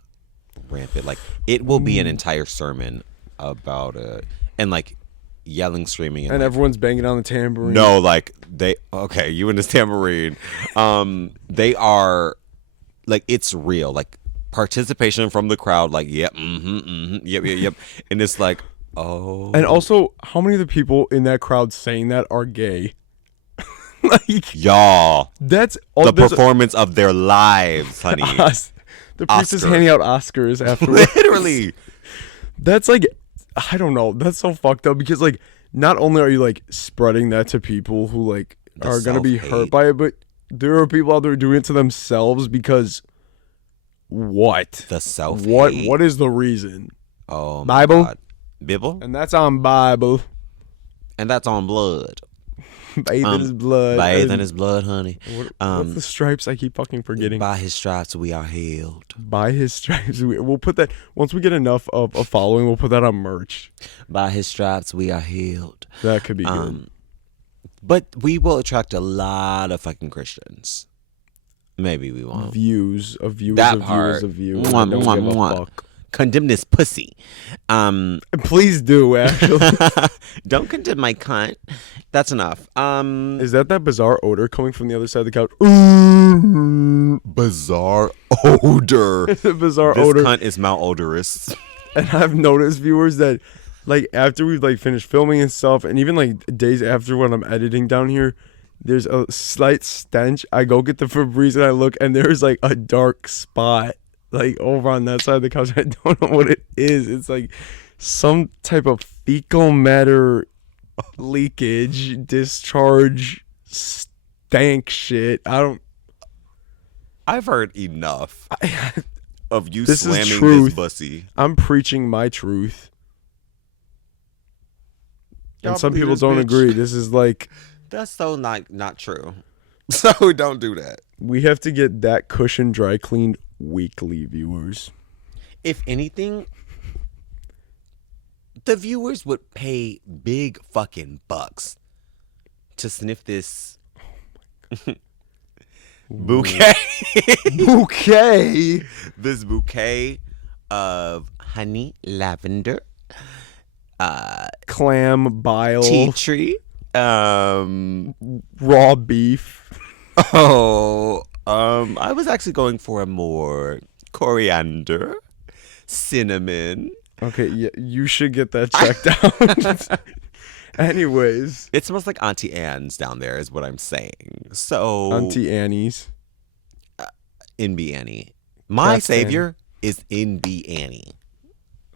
rampant. Like, it will be an entire sermon about it, and like yelling, screaming, and like, everyone's banging on the tambourine. no, like you and this tambourine. They are like, it's real. Like, participation from the crowd, like, yep, yep. And it's like, oh. And also, how many of the people in that crowd saying that are gay? Like, y'all, that's the there's performance of their lives, honey. the priest is Oscars. handing out Oscars afterwards. Literally. That's like, I don't know. That's so fucked up because like, not only are you like spreading that to people who like The are gonna be hurt self-hate. by it, but there are people out there doing it to themselves because what? The self. What is the reason? Oh, my Bible? God. Bible? And that's on Bible. And that's on blood. Bathe in his blood. Bathe in his blood, honey. What's the stripes? I keep fucking forgetting. By his stripes we are healed. By his stripes. We'll put that, once we get enough of a following, we'll put that on merch. By his stripes we are healed. That could be good. But we will attract a lot of fucking Christians. Maybe we won't. Views of viewers That of part. viewers of viewers. Mwah, I don't mwah, give a mwah. fuck. Condemn this pussy. Please do, actually. Don't condemn my cunt. That's enough. Is that bizarre odor coming from the other side of the couch? Ooh. Bizarre odor. It's a bizarre This odor. cunt is malodorous. And I've noticed, viewers, that like after we've like finished filming and stuff, and even like days after when I'm editing down here, there's a slight stench. I go get the Febreze and I look, and there's like a dark spot like over on that side of the couch. I don't know what it is. It's like some type of fecal matter leakage, discharge, stank shit. I've heard enough. of you This is slamming truth. this pussy. I'm preaching my truth. Y'all And some believe people this don't bitch? agree. This is like, That's so not true. So don't do that. we have to get that cushion dry cleaned weekly, viewers. If anything, the viewers would pay big fucking bucks to sniff this bouquet. Bouquet. This bouquet of honey, lavender, Clam, bile, tea tree, raw beef. I was actually going for a more coriander, cinnamon. Okay, yeah, you should get that checked out. Anyways, It smells like Auntie Anne's down there, is what I'm saying. So Auntie Annie's. NB Annie, my That's savior is NB Annie.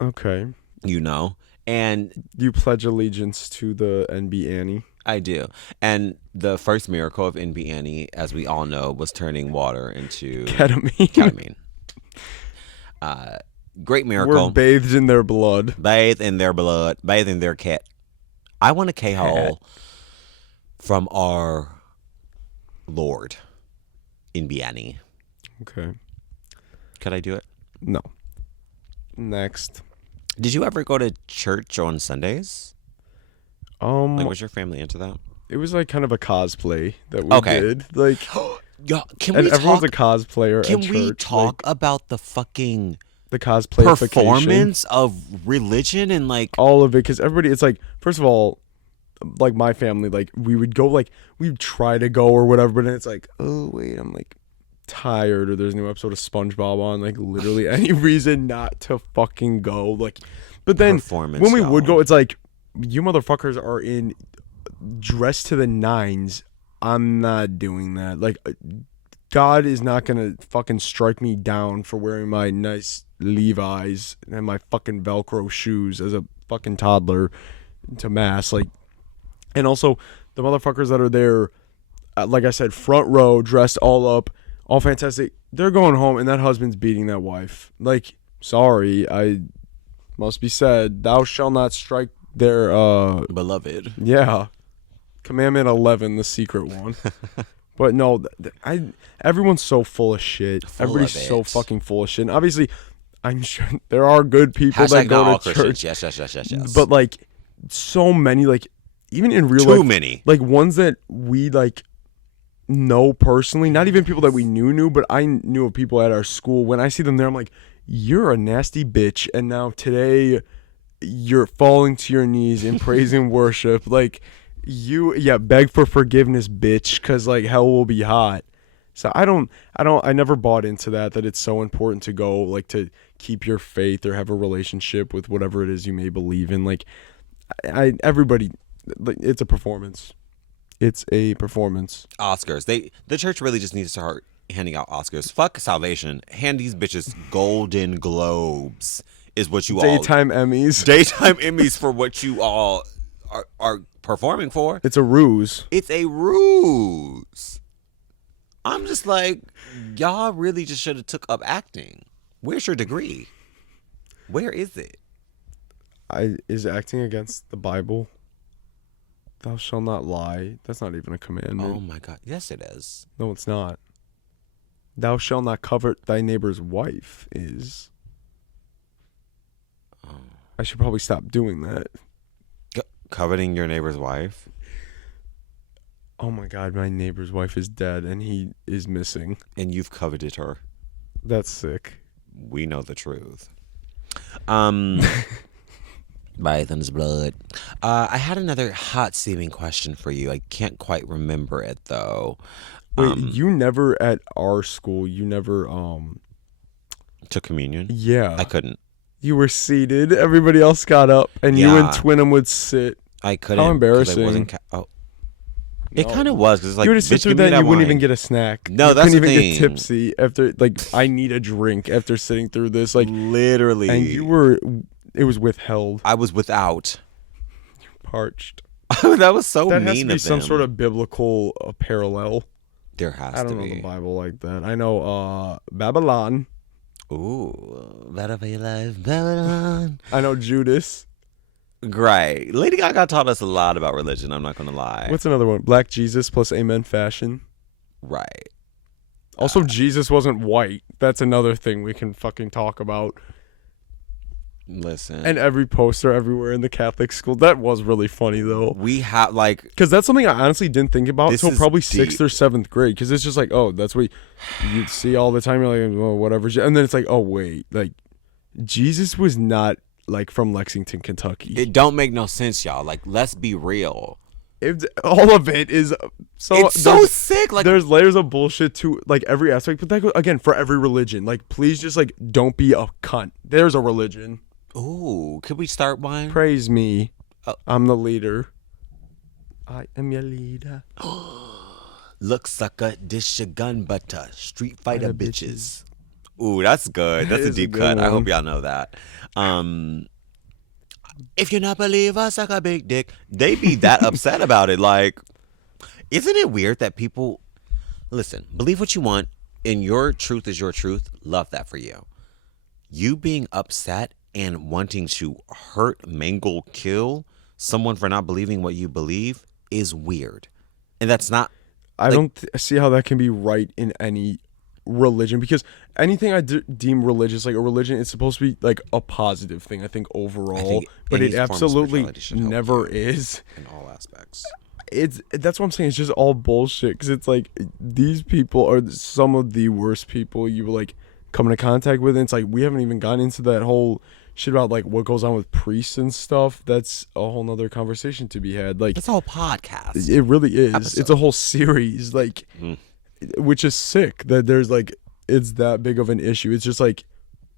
Okay. You know, and You pledge allegiance to the NB Annie. I do. And the first miracle of NB Annie, as we all know, was turning water into Ketamine. ketamine. Great We're miracle. bathed in their blood. Bathe in their blood, bathe in their cat. I want a K-hole from our Lord NB Annie. Okay. Could I do it? No. Next. Did you ever go to church on Sundays? Like, was your family into that? It was like kind of a cosplay that we Okay. did. Like, Yeah, can and we everyone's talk? a cosplayer Can at we church. talk Like, about the fucking the cosplayification. performance of religion and like All of it, because everybody, it's like, first of all, like my family, like we would go, like we'd try to go or whatever, but then it's like, oh wait, I'm like tired, or there's a new episode of SpongeBob on, like literally any reason not to fucking go. Like, but then performance? when we would y'all. go, it's like, you motherfuckers are in dressed to the nines. I'm not doing that. Like, God is not gonna fucking strike me down for wearing my nice Levi's and my fucking Velcro shoes as a fucking toddler to mass. Like, and also the motherfuckers that are there, like I said, front row, dressed all up, all fantastic. They're going home, and that husband's beating that wife. Like, sorry, I must be said, thou shalt not strike their beloved. yeah, commandment 11, the secret one. But no, everyone's so full of shit. Full Everybody's of so it. fucking full of shit. And obviously, I'm sure there are good people that Hashtag not go all to Christians. church. Yes. But like, so many, like, even in real Too life, many. like ones that we like know personally, not even people that we knew, but I knew of people at our school. When I see them there, I'm like, you're a nasty bitch. And now today, you're falling to your knees in praise and worship. Like, beg for forgiveness, bitch, because like hell will be hot. So I never bought into that it's so important to go, like, to keep your faith or have a relationship with whatever it is you may believe in. Like, everybody, like, it's a performance. It's a performance. Oscars. The church really just needs to start handing out Oscars. Fuck salvation. Hand these bitches Golden Globes is what you all Daytime Emmys. daytime Emmys for what you all are performing for. It's a ruse. It's a ruse. I'm just like, y'all really just should have took up acting. Where's your degree? Where is it? Is acting against the Bible? Thou shalt not lie. That's not even a commandment. Oh my God. Yes, it is. No, it's not. Thou shalt not covet thy neighbor's wife is. Oh. I should probably stop doing that. Coveting your neighbor's wife? Oh my God, my neighbor's wife is dead and he is missing. And you've coveted her. That's sick. We know the truth. By Ethan's blood. I had another hot steaming question for you. I can't quite remember it though. Wait, you never at our school, you never Took communion? yeah. I couldn't. You were seated, everybody else got up, and you and Yeah. Twinham would sit. I couldn't. 'cause embarrassing. I wasn't It No. kind of was. 'Cause it's like, You would sit bitch, through give me that and you wouldn't wine. even get a snack. No, you that's couldn't the even thing. get tipsy after, like, I need a drink after sitting through this. Like, Literally. and it was withheld, I was without. parched. That was so That mean has to be of some them. sort of biblical parallel. There has I to don't know be. the Bible like that. I know Babylon. Ooh, better be life, Babylon. I know Judas. Great. Lady Gaga taught us a lot about religion, I'm not going to lie. What's another one? Black Jesus plus Amen Fashion. Right. Also, Jesus wasn't white. That's another thing we can fucking talk about. Listen. And every poster everywhere in the Catholic school. That was really funny, though. We have, like... Because that's something I honestly didn't think about This until is probably deep. 6th or 7th grade. Because it's just like, oh, that's what you see all the time. You're like, oh, whatever. And then it's like, oh, wait. Like, Jesus was not, like, from Lexington, Kentucky. It don't make no sense, y'all. Like, let's be real. All of it is It's so sick. Like, there's layers of bullshit to, like, every aspect. But that goes, again, for every religion. Like, please just, like, don't be a cunt. There's a religion. ooh, could we start one? Praise me. Oh. I'm the leader. I am your leader. Look, sucker, dish your gun butter. Street fighter Fighter bitches. Ooh, that's good. That's That a is a deep good cut. I one. hope y'all know that. If you're not believer, suck a big dick. They be that upset about it. Like, isn't it weird that people... Listen, believe what you want, and your truth is your truth. Love that for you. You being upset and wanting to hurt, mangle, kill someone for not believing what you believe is weird. And that's not... I don't see how that can be right in any religion, because anything I deem religious, like a religion, it's supposed to be like a positive thing, I think, overall. think But any it form of absolutely spirituality should help never you. is. In all aspects. That's what I'm saying. It's just all bullshit, because it's like these people are some of the worst people you like come into contact with. And it's like we haven't even gotten into that whole shit about like what goes on with priests and stuff. That's a whole nother conversation to be had. Like, That's a whole podcast. it really is. Episode. It's a whole series, like, which is sick that there's like it's that big of an issue. It's just like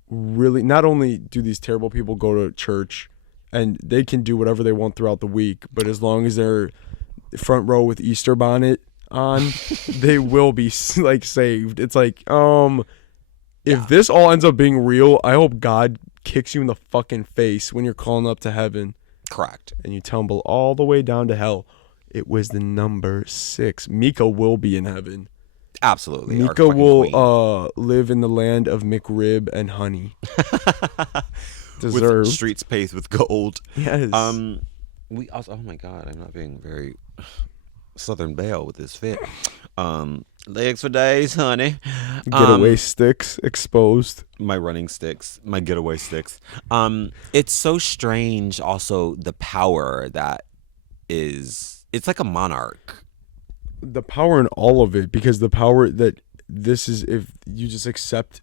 really, not only do these terrible people go to church and they can do whatever they want throughout the week, but as long as they're front row with Easter bonnet on, they will be like saved. It's like, if this all ends up being real, I hope God kicks you in the fucking face when you're calling up to heaven. Correct. And you tumble all the way down to hell. It was the number 6. Mika will be in heaven. Absolutely. Our Mika fucking queen. will live in the land of McRib and honey. with Deserved. streets paved with gold. Yes. We also, oh my God, I'm not being very Southern Belle with this fit. Legs for days, honey. Getaway sticks exposed. My running sticks, my getaway sticks. It's so strange also the power that is, it's like a monarch. The power in all of it, because the power that this is, if you just accept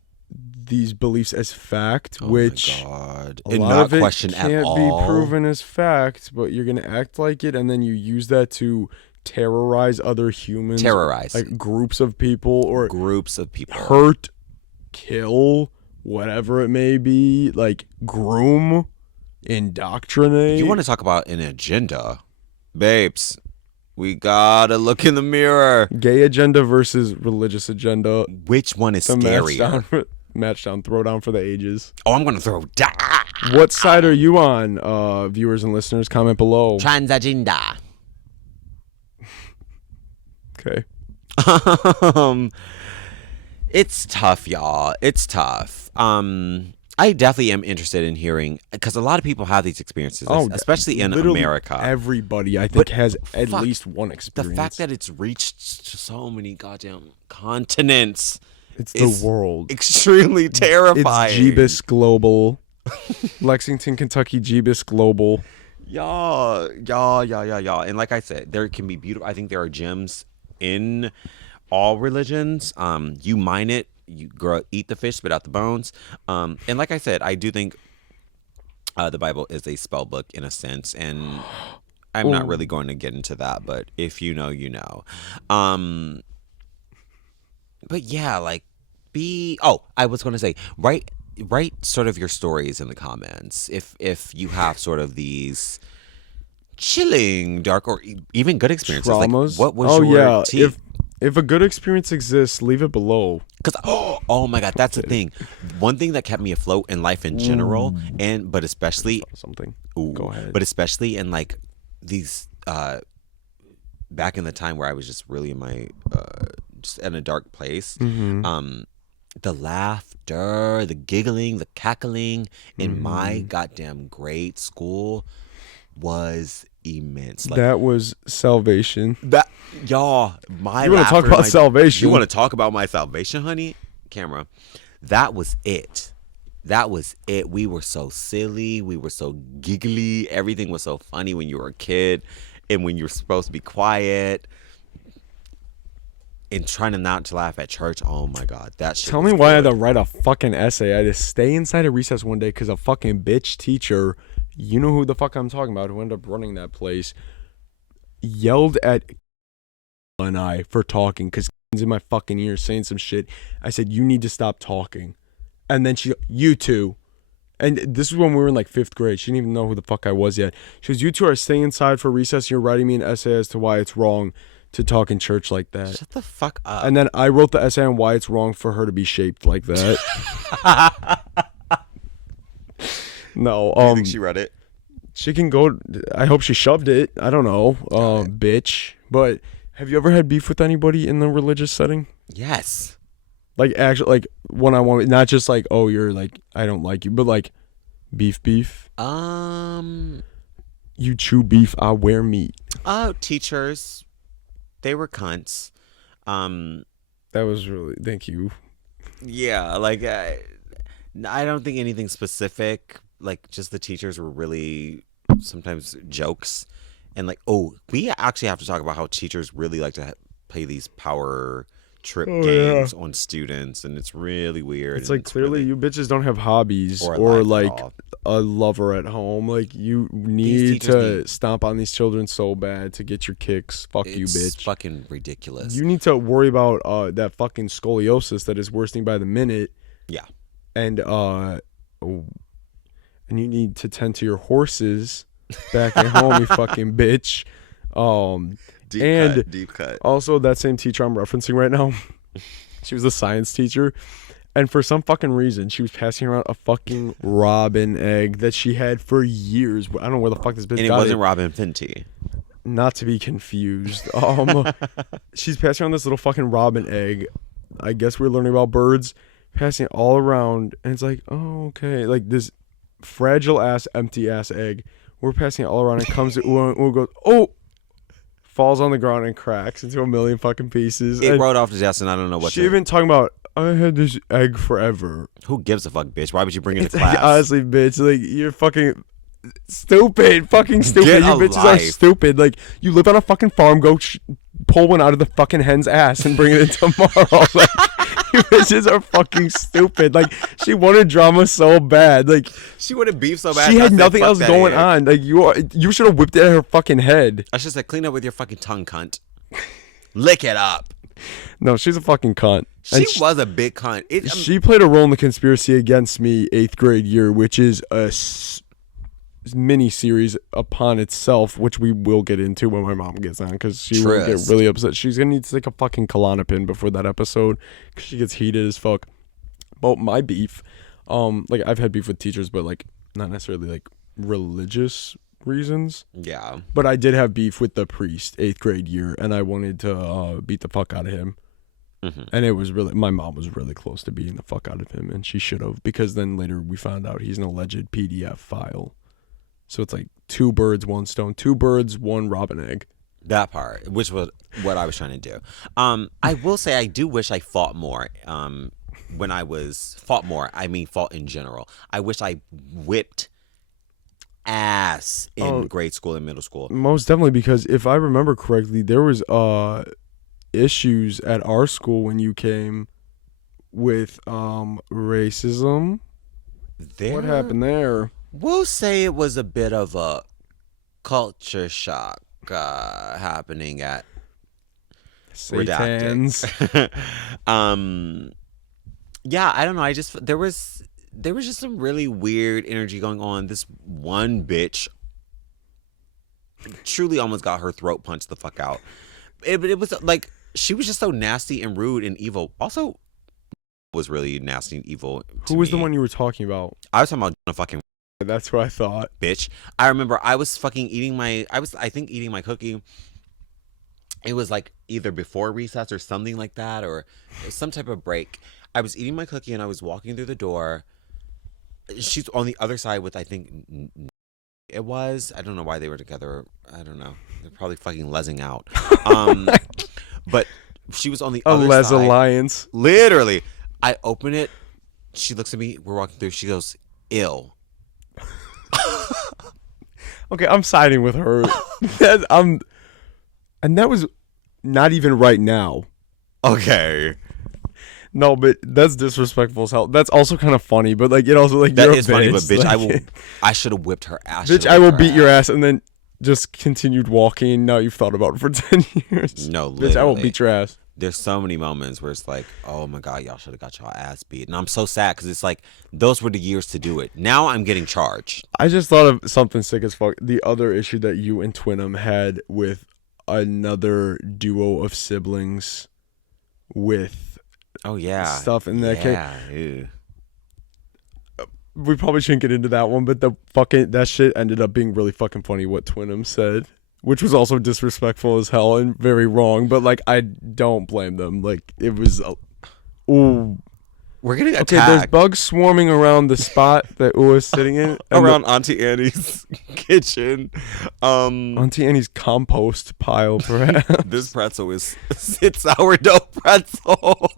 these beliefs as fact, which my God. a And lot not of it question can't at all. be proven as fact, but you're gonna act like it, and then you use that to terrorize other humans, Terrorize. like groups of people, or Groups of people. hurt, kill, whatever it may be, like groom, indoctrinate. You want to talk about an agenda? Babes, we gotta look in the mirror. gay agenda versus religious agenda? Which one is To scarier? match down, throw down for the ages. Oh, I'm gonna throw down. What side are you on, viewers and listeners? Comment below. Trans agenda. Okay. It's tough, y'all. It's tough. I definitely am interested in hearing, because a lot of people have these experiences, especially in literally America. Everybody, I But think, has at fuck, least one The experience. fact that it's reached to so many goddamn continents it's is the world. extremely It's terrifying. Jeebus Global. Lexington, Kentucky, Jeebus Global. Y'all. And like I said, there can be beautiful. I think there are gems in all religions. You mine it, you eat the fish, spit out the bones. And like I said, I do think the Bible is a spell book in a sense, and I'm not really going to get into that. But if you know, you know. But yeah, like I was going to say, write sort of your stories in the comments if you have sort of these chilling, dark, or even good experiences. Traumas. Like, what was your tea? If a good experience exists, leave it below. Because oh my God, that's the thing. One thing that kept me afloat in life in general, but especially Something. Ooh, Go ahead. but especially in like these back in the time where I was just really in my just in a dark place. Mm-hmm. The laugh laughter, the giggling, the cackling in my Mhm. goddamn grade school was immense. Like That was salvation. that, y'all, my You want to talk laughter, about you want salvation? to talk about my salvation, honey? Camera. That was it. That was it. We were so silly. We were so giggly. Everything was so funny when you were a kid and when you were supposed to be quiet and trying to not to laugh at church. Oh my God. That shit Tell was me why I had good. to write a fucking essay. I had to stay inside a recess one day because a fucking bitch teacher, you know who the fuck I'm talking about, who ended up running that place, yelled at and I for talking because in my fucking ear saying some shit. I said, you need to stop talking. And then she, you two. And this is when we were in like 5th grade. She didn't even know who the fuck I was yet. She goes, you two are staying inside for recess. You're writing me an essay as to why it's wrong to talk in church like that. Shut the fuck up. And then I wrote the essay on why it's wrong for her to be shaped like that. No, Do you think she read it? she can go. I hope she shoved it. I don't know, bitch. But have you ever had beef with anybody in the religious setting? Yes. Like actually, like one-on-one, not just like, oh, you're like, I don't like you, but like beef. You chew beef, I wear meat. Oh, teachers, they were cunts. That was really, thank you. Yeah, like I don't think anything specific. Like just the teachers were really sometimes jokes, and like we actually have to talk about how teachers really like to play these power trip games on students, and it's really weird. It's and like clearly really, you bitches don't have hobbies or or life at like all. a lover at home. Like you need teachers to need- stomp on these children so bad to get your kicks. Fuck you, It's bitch. fucking ridiculous. You need to worry about that fucking scoliosis that is worsening by the minute. Yeah. And and you need to tend to your horses back at home, you fucking bitch. Deep cut. Also, that same teacher I'm referencing right now, she was a science teacher, and for some fucking reason, she was passing around a fucking robin egg that she had for years. I don't know where the fuck this bitch And it got wasn't Robin Fenty. Not to be confused. She's passing around this little fucking robin egg. I guess we're learning about birds, passing it all around, and it's like, oh, okay, like this fragile ass, empty ass egg. We're passing it all around, and comes, goes, oh, falls on the ground and cracks into a million fucking pieces. It And rolled off the desk, and I don't know what. she even talking about, I had this egg forever. Who gives a fuck, bitch? Why would you bring it to It's class? like, honestly, bitch, like you're fucking stupid, fucking stupid. Get You a bitches life. are stupid. Like you live on a fucking farm, go pull one out of the fucking hen's ass and bring it in tomorrow. Like you bitches are fucking stupid. Like she wanted drama so bad. Like She would have beef so bad. she I had said, nothing "Fuck else that going egg." on. Like you should have whipped it at her fucking head. I should say, clean up with your fucking tongue, cunt. Lick it up. No, she's a fucking cunt. She And was a big cunt. she played a role in the conspiracy against me 8th grade year, which is a mini series upon itself, which we will get into when my mom gets on, because she will get Trust. really upset. She's gonna need to take a fucking Klonopin before that episode because she gets heated as fuck. But my beef, like I've had beef with teachers, but like not necessarily like religious reasons. Yeah. But I did have beef with the priest 8th grade year, and I wanted to beat the fuck out of him. Mhm. And it was really, my mom was really close to beating the fuck out of him, and she should have, because then later we found out he's an alleged PDF file. So it's like 2 birds, 1 stone, 2 birds, 1 robin egg. That part, which was what I was trying to do. I will say I do wish I fought more. When I was fought more, I mean fought in general. I wish I whipped ass in grade school and middle school. Most definitely, because if I remember correctly, there was issues at our school when you came with racism. What happened there? We'll say it was a bit of a culture shock happening at Satans. Yeah, I don't know. I just there was just some really weird energy going on. This one bitch truly almost got her throat punched the fuck out. It was like she was just so nasty and rude and evil. Also, was really nasty and evil. Who was the one you were talking about? I was talking about a fucking That's what I thought. bitch. I remember I was fucking eating my I think eating my cookie, it was like either before recess or something like that, or some type of break. I was eating my cookie and I was walking through the door. She's on the other side with, I think it was. I don't know why they were together. I don't know. They're probably fucking lezzing out. Um, but she was on the A other Les side. Alliance. Literally, I open it. She looks at me. We're walking through. She goes, "Ill." Okay, I'm siding with her. And that was not even right now. Okay, No, but that's disrespectful as hell. That's also kind of funny, but like it also like that you're is a funny. But bitch. bitch, Like, I will. I should have whipped her ass. bitch, I will beat your ass, and then just continued walking. Now you've thought about it for 10 years. No, Bitch, I will literally. beat your ass. There's so many moments where it's like, oh my God, y'all should have got y'all ass beat. And I'm so sad because it's like, those were the years to do it. Now I'm getting charged. I just thought of something sick as fuck. The other issue that you and Twinum had with another duo of siblings with Oh, yeah. stuff in that case. Yeah. Ew. We probably shouldn't get into that one, but that shit ended up being really fucking funny what Twinum said, which was also disrespectful as hell and very wrong, but like I don't blame them. Like it was ooh. We're getting Okay, there's attacked bugs swarming around the spot that Ooh is sitting in. And around Auntie Annie's kitchen. Auntie Annie's compost pile, perhaps. This pretzel is it's sourdough pretzel.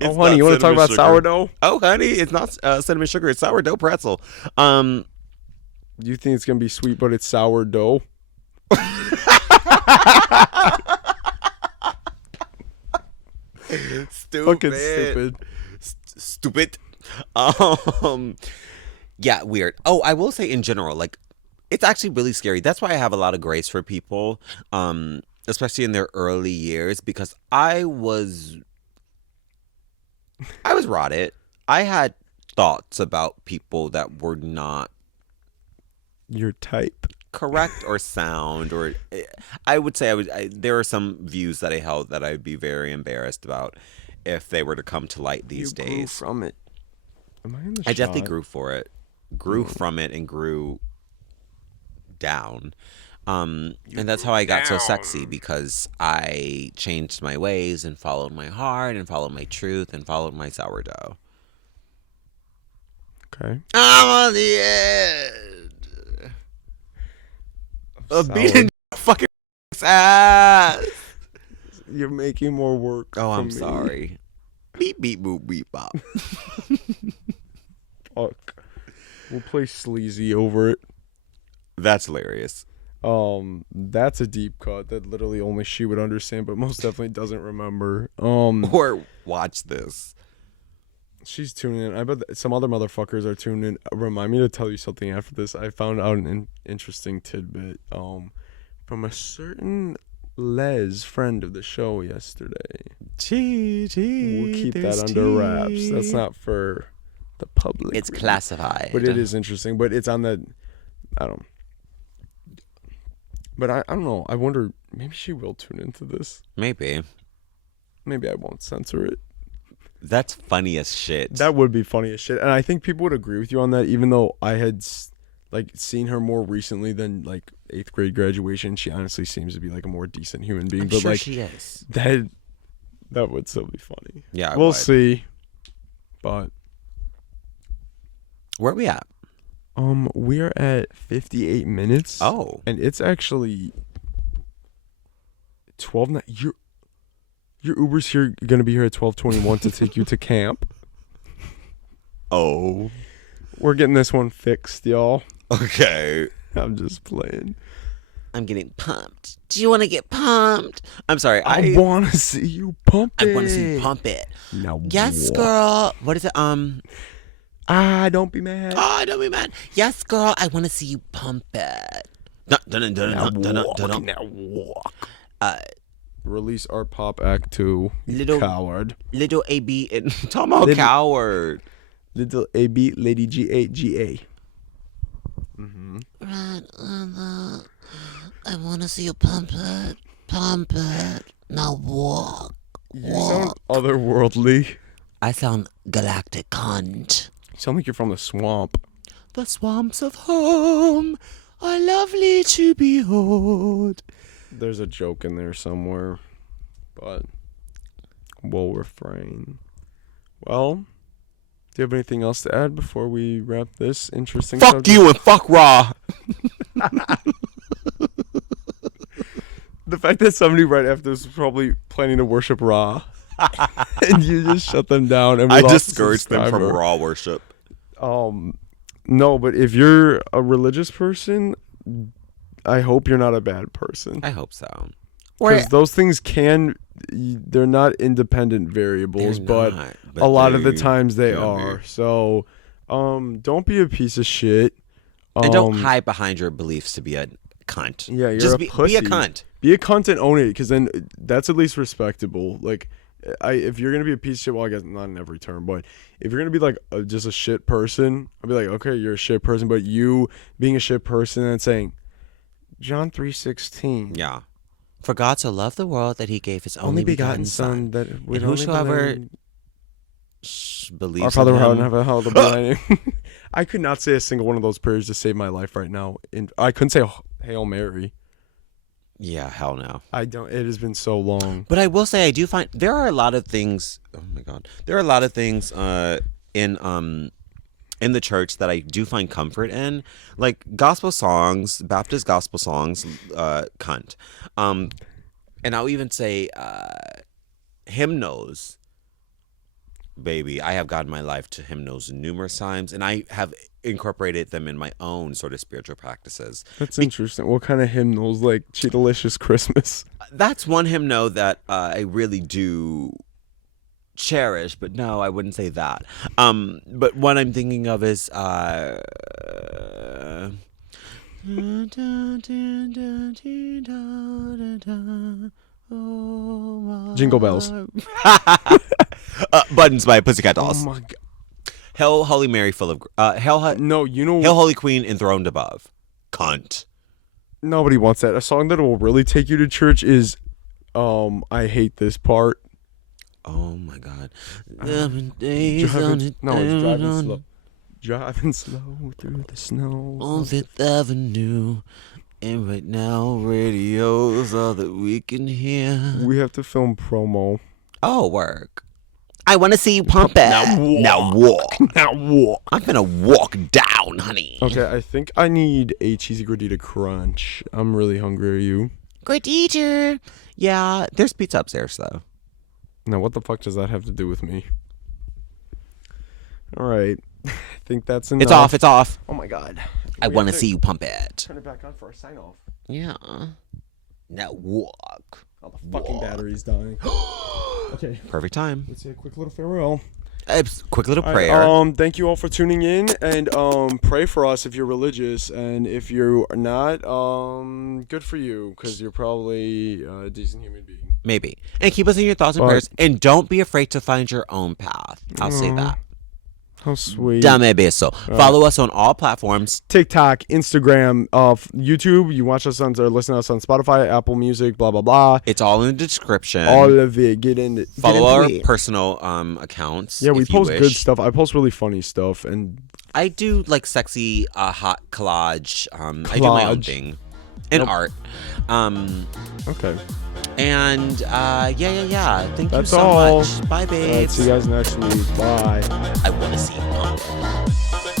Oh, honey, you want to talk about sourdough? Oh, honey, it's not cinnamon sugar. It's sourdough pretzel. You think it's gonna be sweet, but it's sourdough? Stupid. Fucking stupid. Stupid. Yeah, weird. Oh, I will say in general, like, it's actually really scary. That's why I have a lot of grace for people, especially in their early years, because I was rotted. I had thoughts about people that were not Your type. correct or sound, or I would say there are some views that I held that I'd be very embarrassed about if they were to come to light these You grew days. from it. Am I in the I definitely shot? grew for it, grew from it, and grew down. And that's how I got so sexy, because I changed my ways and followed my heart and followed my truth and followed my sourdough. Okay. I'm on the edge of beating fucking ass. You're making more work. Oh, for I'm me. sorry. Beep beep boop beep bop. Fuck. We'll play sleazy over it. That's hilarious. That's a deep cut that literally only she would understand, but most definitely doesn't remember. Or watch this. She's tuning in. I bet some other motherfuckers are tuning in. Remind me to tell you something after this. I found out an interesting tidbit from a certain Les friend of the show yesterday. We'll keep that under wraps. That's not for the public. It's really. classified. But it is interesting. But it's on the, I don't. But I don't know. I wonder. Maybe she will tune into this. Maybe. Maybe I won't censor it. That's funny as shit. That would be funny as shit, and I think people would agree with you on that. Even though I had like seen her more recently than like 8th grade graduation, she honestly seems to be like a more decent human being. I'm but sure like she is. that would still be funny. Yeah, we'll see. But where are we at? we are at 58 minutes. Oh, and it's actually 12. Your Uber's here gonna be here at 12:21 to take you to camp. oh, We're getting this one fixed, y'all. okay. I'm just playing. I'm getting pumped. Do you want to get pumped? I'm sorry. I want to see you pump it. I want to see you pump it. Now, Yes, what? girl. What is it? Don't be mad. Oh, don't be mad. Yes, girl. I want to see you pump it. Now walk. Release our Pop Act 2, you Little- coward. Little AB and talking about Little- coward. Little AB, Lady G-A-G-A. I want to see you pump it. Pump it. Now walk. You sound otherworldly. I sound galactic cunt. You sound like you're from the swamp. The swamps of home are lovely to behold. There's a joke in there somewhere, but we'll refrain. Well, do you have anything else to add before we wrap this interesting Fuck subject? you and fuck Raw. The fact that somebody right after this was probably planning to worship Ra, and you just shut them down, and we I lost a discouraged them from subscriber. Raw worship. No, but if you're a religious person, I hope you're not a bad person. I hope so. Because those things they're not independent variables, but a lot of the times they are. So, don't be a piece of shit. And don't hide behind your beliefs to be a cunt. Yeah, you're Just a pussy. be a cunt. Be a cunt and own it, because then that's at least respectable. Like, if you're gonna be a piece of shit, well, I guess not in every term, but if you're gonna be like just a shit person, I'll be like, okay, you're a shit person, but you being a shit person and saying John 3:16, Yeah. For God so loved the world that he gave his only begotten Son. that would And whosoever believes Our Father in who art him. in heaven, hallowed be thy name. I could not say a single one of those prayers to save my life right now. I couldn't say Hail Mary. Yeah, hell no. I don't. It has been so long. But I will say I do find there are a lot of things. Oh my God, there are a lot of things in the church that I do find comfort in, like gospel songs, Baptist gospel songs, cunt, and I'll even say hymnos. Baby, I have gotten my life to hymnos numerous times, and I have incorporated them in my own sort of spiritual practices. That's interesting. What kind of hymnals? Like Cheetalicious Christmas? That's one hymno that I really do cherish, but no, I wouldn't say that. But what I'm thinking of is Jingle Bells. Buttons by Pussycat Dolls. Oh my god. Hail, Holy Mary, full of No, you know. Hail, Holy Queen, enthroned above. Cunt. Nobody wants that. A song that will really take you to church is I Hate This Part. Oh my God. 11 days Driving on Driving slow through the snow. on Fifth Avenue, and right now radio's all that we can hear. We have to film promo. Oh, work. I want to see you pump it. Now walk. Now walk. I'm gonna walk down, honey. Okay, I think I need a cheesy gordita crunch. I'm really hungry. Are you? Great teacher. Yeah, there's pizza upstairs though. Now, what the fuck does that have to do with me? All right. I think that's enough. It's off. It's off. Oh my god. I want to see you pump it. Turn it back on for a sign off. Yeah. Now walk. Oh, the fucking battery's dying. Okay. Perfect time. Let's say a quick little farewell. Quick little All prayer. right, thank you all for tuning in, and pray for us if you're religious, and if you're not, good for you, because you're probably a decent human being. Maybe. And keep us in your thoughts and prayers. And don't be afraid to find your own path. I'll say that. How sweet. Dame beso. Follow us on all platforms. TikTok, Instagram, YouTube. You watch us on or listen to us on Spotify, Apple Music, blah blah blah. It's all in the description. All of it. Get in it. Follow our personal accounts. Yeah, we if you post wish. good stuff. I post really funny stuff, and I do like sexy hot collage. I do my own Collage. thing. And art. okay. And yeah. Thank That's you so all. much. Bye, All right, babes. see you guys next week. Bye. I want to see you.